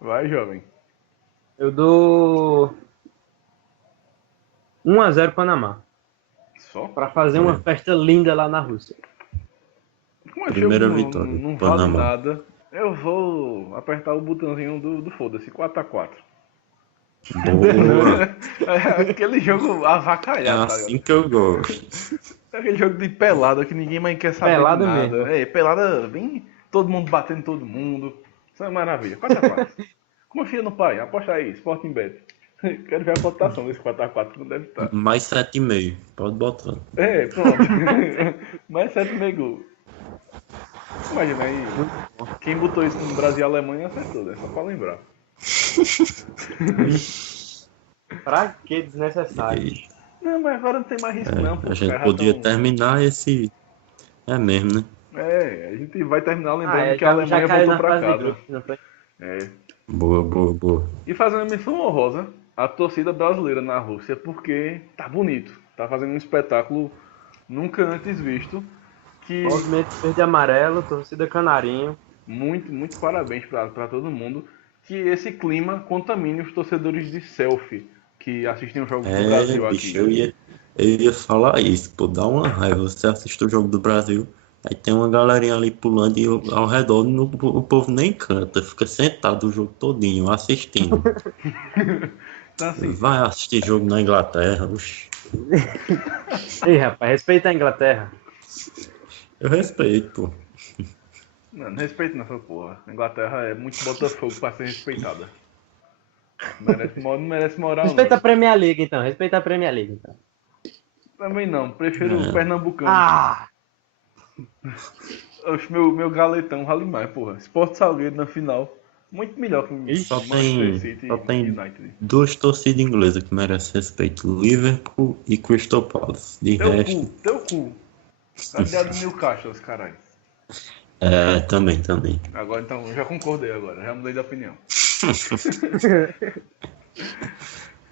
Vai, jovem. Eu dou 1-0 Panamá. Só? Pra fazer uma festa linda lá na Rússia. Como é que Primeira eu não, vitória, não vale Panamá. nada, eu vou apertar o botãozinho do foda-se, 4x4. Boa! É aquele jogo É avacalhado, tá assim ligado? que eu gosto. É aquele jogo de pelada que ninguém mais quer saber Pelada de nada. mesmo. É, pelada bem. Todo mundo batendo todo mundo. Isso é maravilha. 4x4. Confia no pai, aposta aí, Sporting Bet. Quero ver a cotação desse 4x4 que não deve estar. Mais 7,5. Pode botar. É, pronto. Mais 7,5 gol. Imagina aí. Quem botou isso no Brasil e Alemanha acertou, né? Só pra lembrar. Pra que desnecessário? E Não, mas agora não tem mais risco não, pô. a Os gente caras podia tão- terminar esse. É mesmo, né? É, a gente vai terminar lembrando que a Já Alemanha caiu voltou na pra fase de casa. grupo, não foi? É. Boa. E fazendo uma menção honrosa, a torcida brasileira na Rússia, porque tá bonito. Tá fazendo um espetáculo nunca antes visto. Que Movimento verde e amarelo, torcida canarinho. muito parabéns pra todo mundo. Que esse clima contamine os torcedores de selfie que assistem os jogos do Brasil Bicho, aqui. eu ia falar isso, pô, dá uma raiva. Você assiste o jogo do Brasil, aí tem uma galerinha ali pulando e ao redor o povo nem canta, fica sentado o jogo todinho assistindo. Então assim, Vai assistir jogo na Inglaterra, oxi. Ei, rapaz, respeita a Inglaterra. Eu respeito, pô. não respeito nessa porra. A Inglaterra é muito Botafogo pra ser respeitada. Não merece moral Respeita a não. Premier League, então. Respeita a Premier League, então. Também não, prefiro o Pernambucano. Ah! Oxe, meu galetão vale mais, porra. Sport Salgueiro na final. Muito melhor que o Só Manchester City tem e United. duas torcidas inglesas que merecem respeito: Liverpool e Crystal Palace. De resto, Teu cu. Cadê a do Newcastle, os caralho? também. Agora então, eu já concordei agora, já mudei de opinião.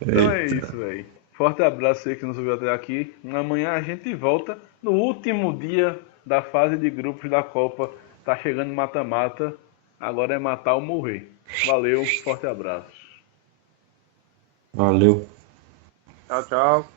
Então é isso, velho. Forte abraço a você que nos ouviu até aqui. Amanhã a gente volta no último dia da fase de grupos da Copa. Tá chegando mata-mata. Agora é matar ou morrer. Valeu, forte abraço. Valeu. Tchau, tchau.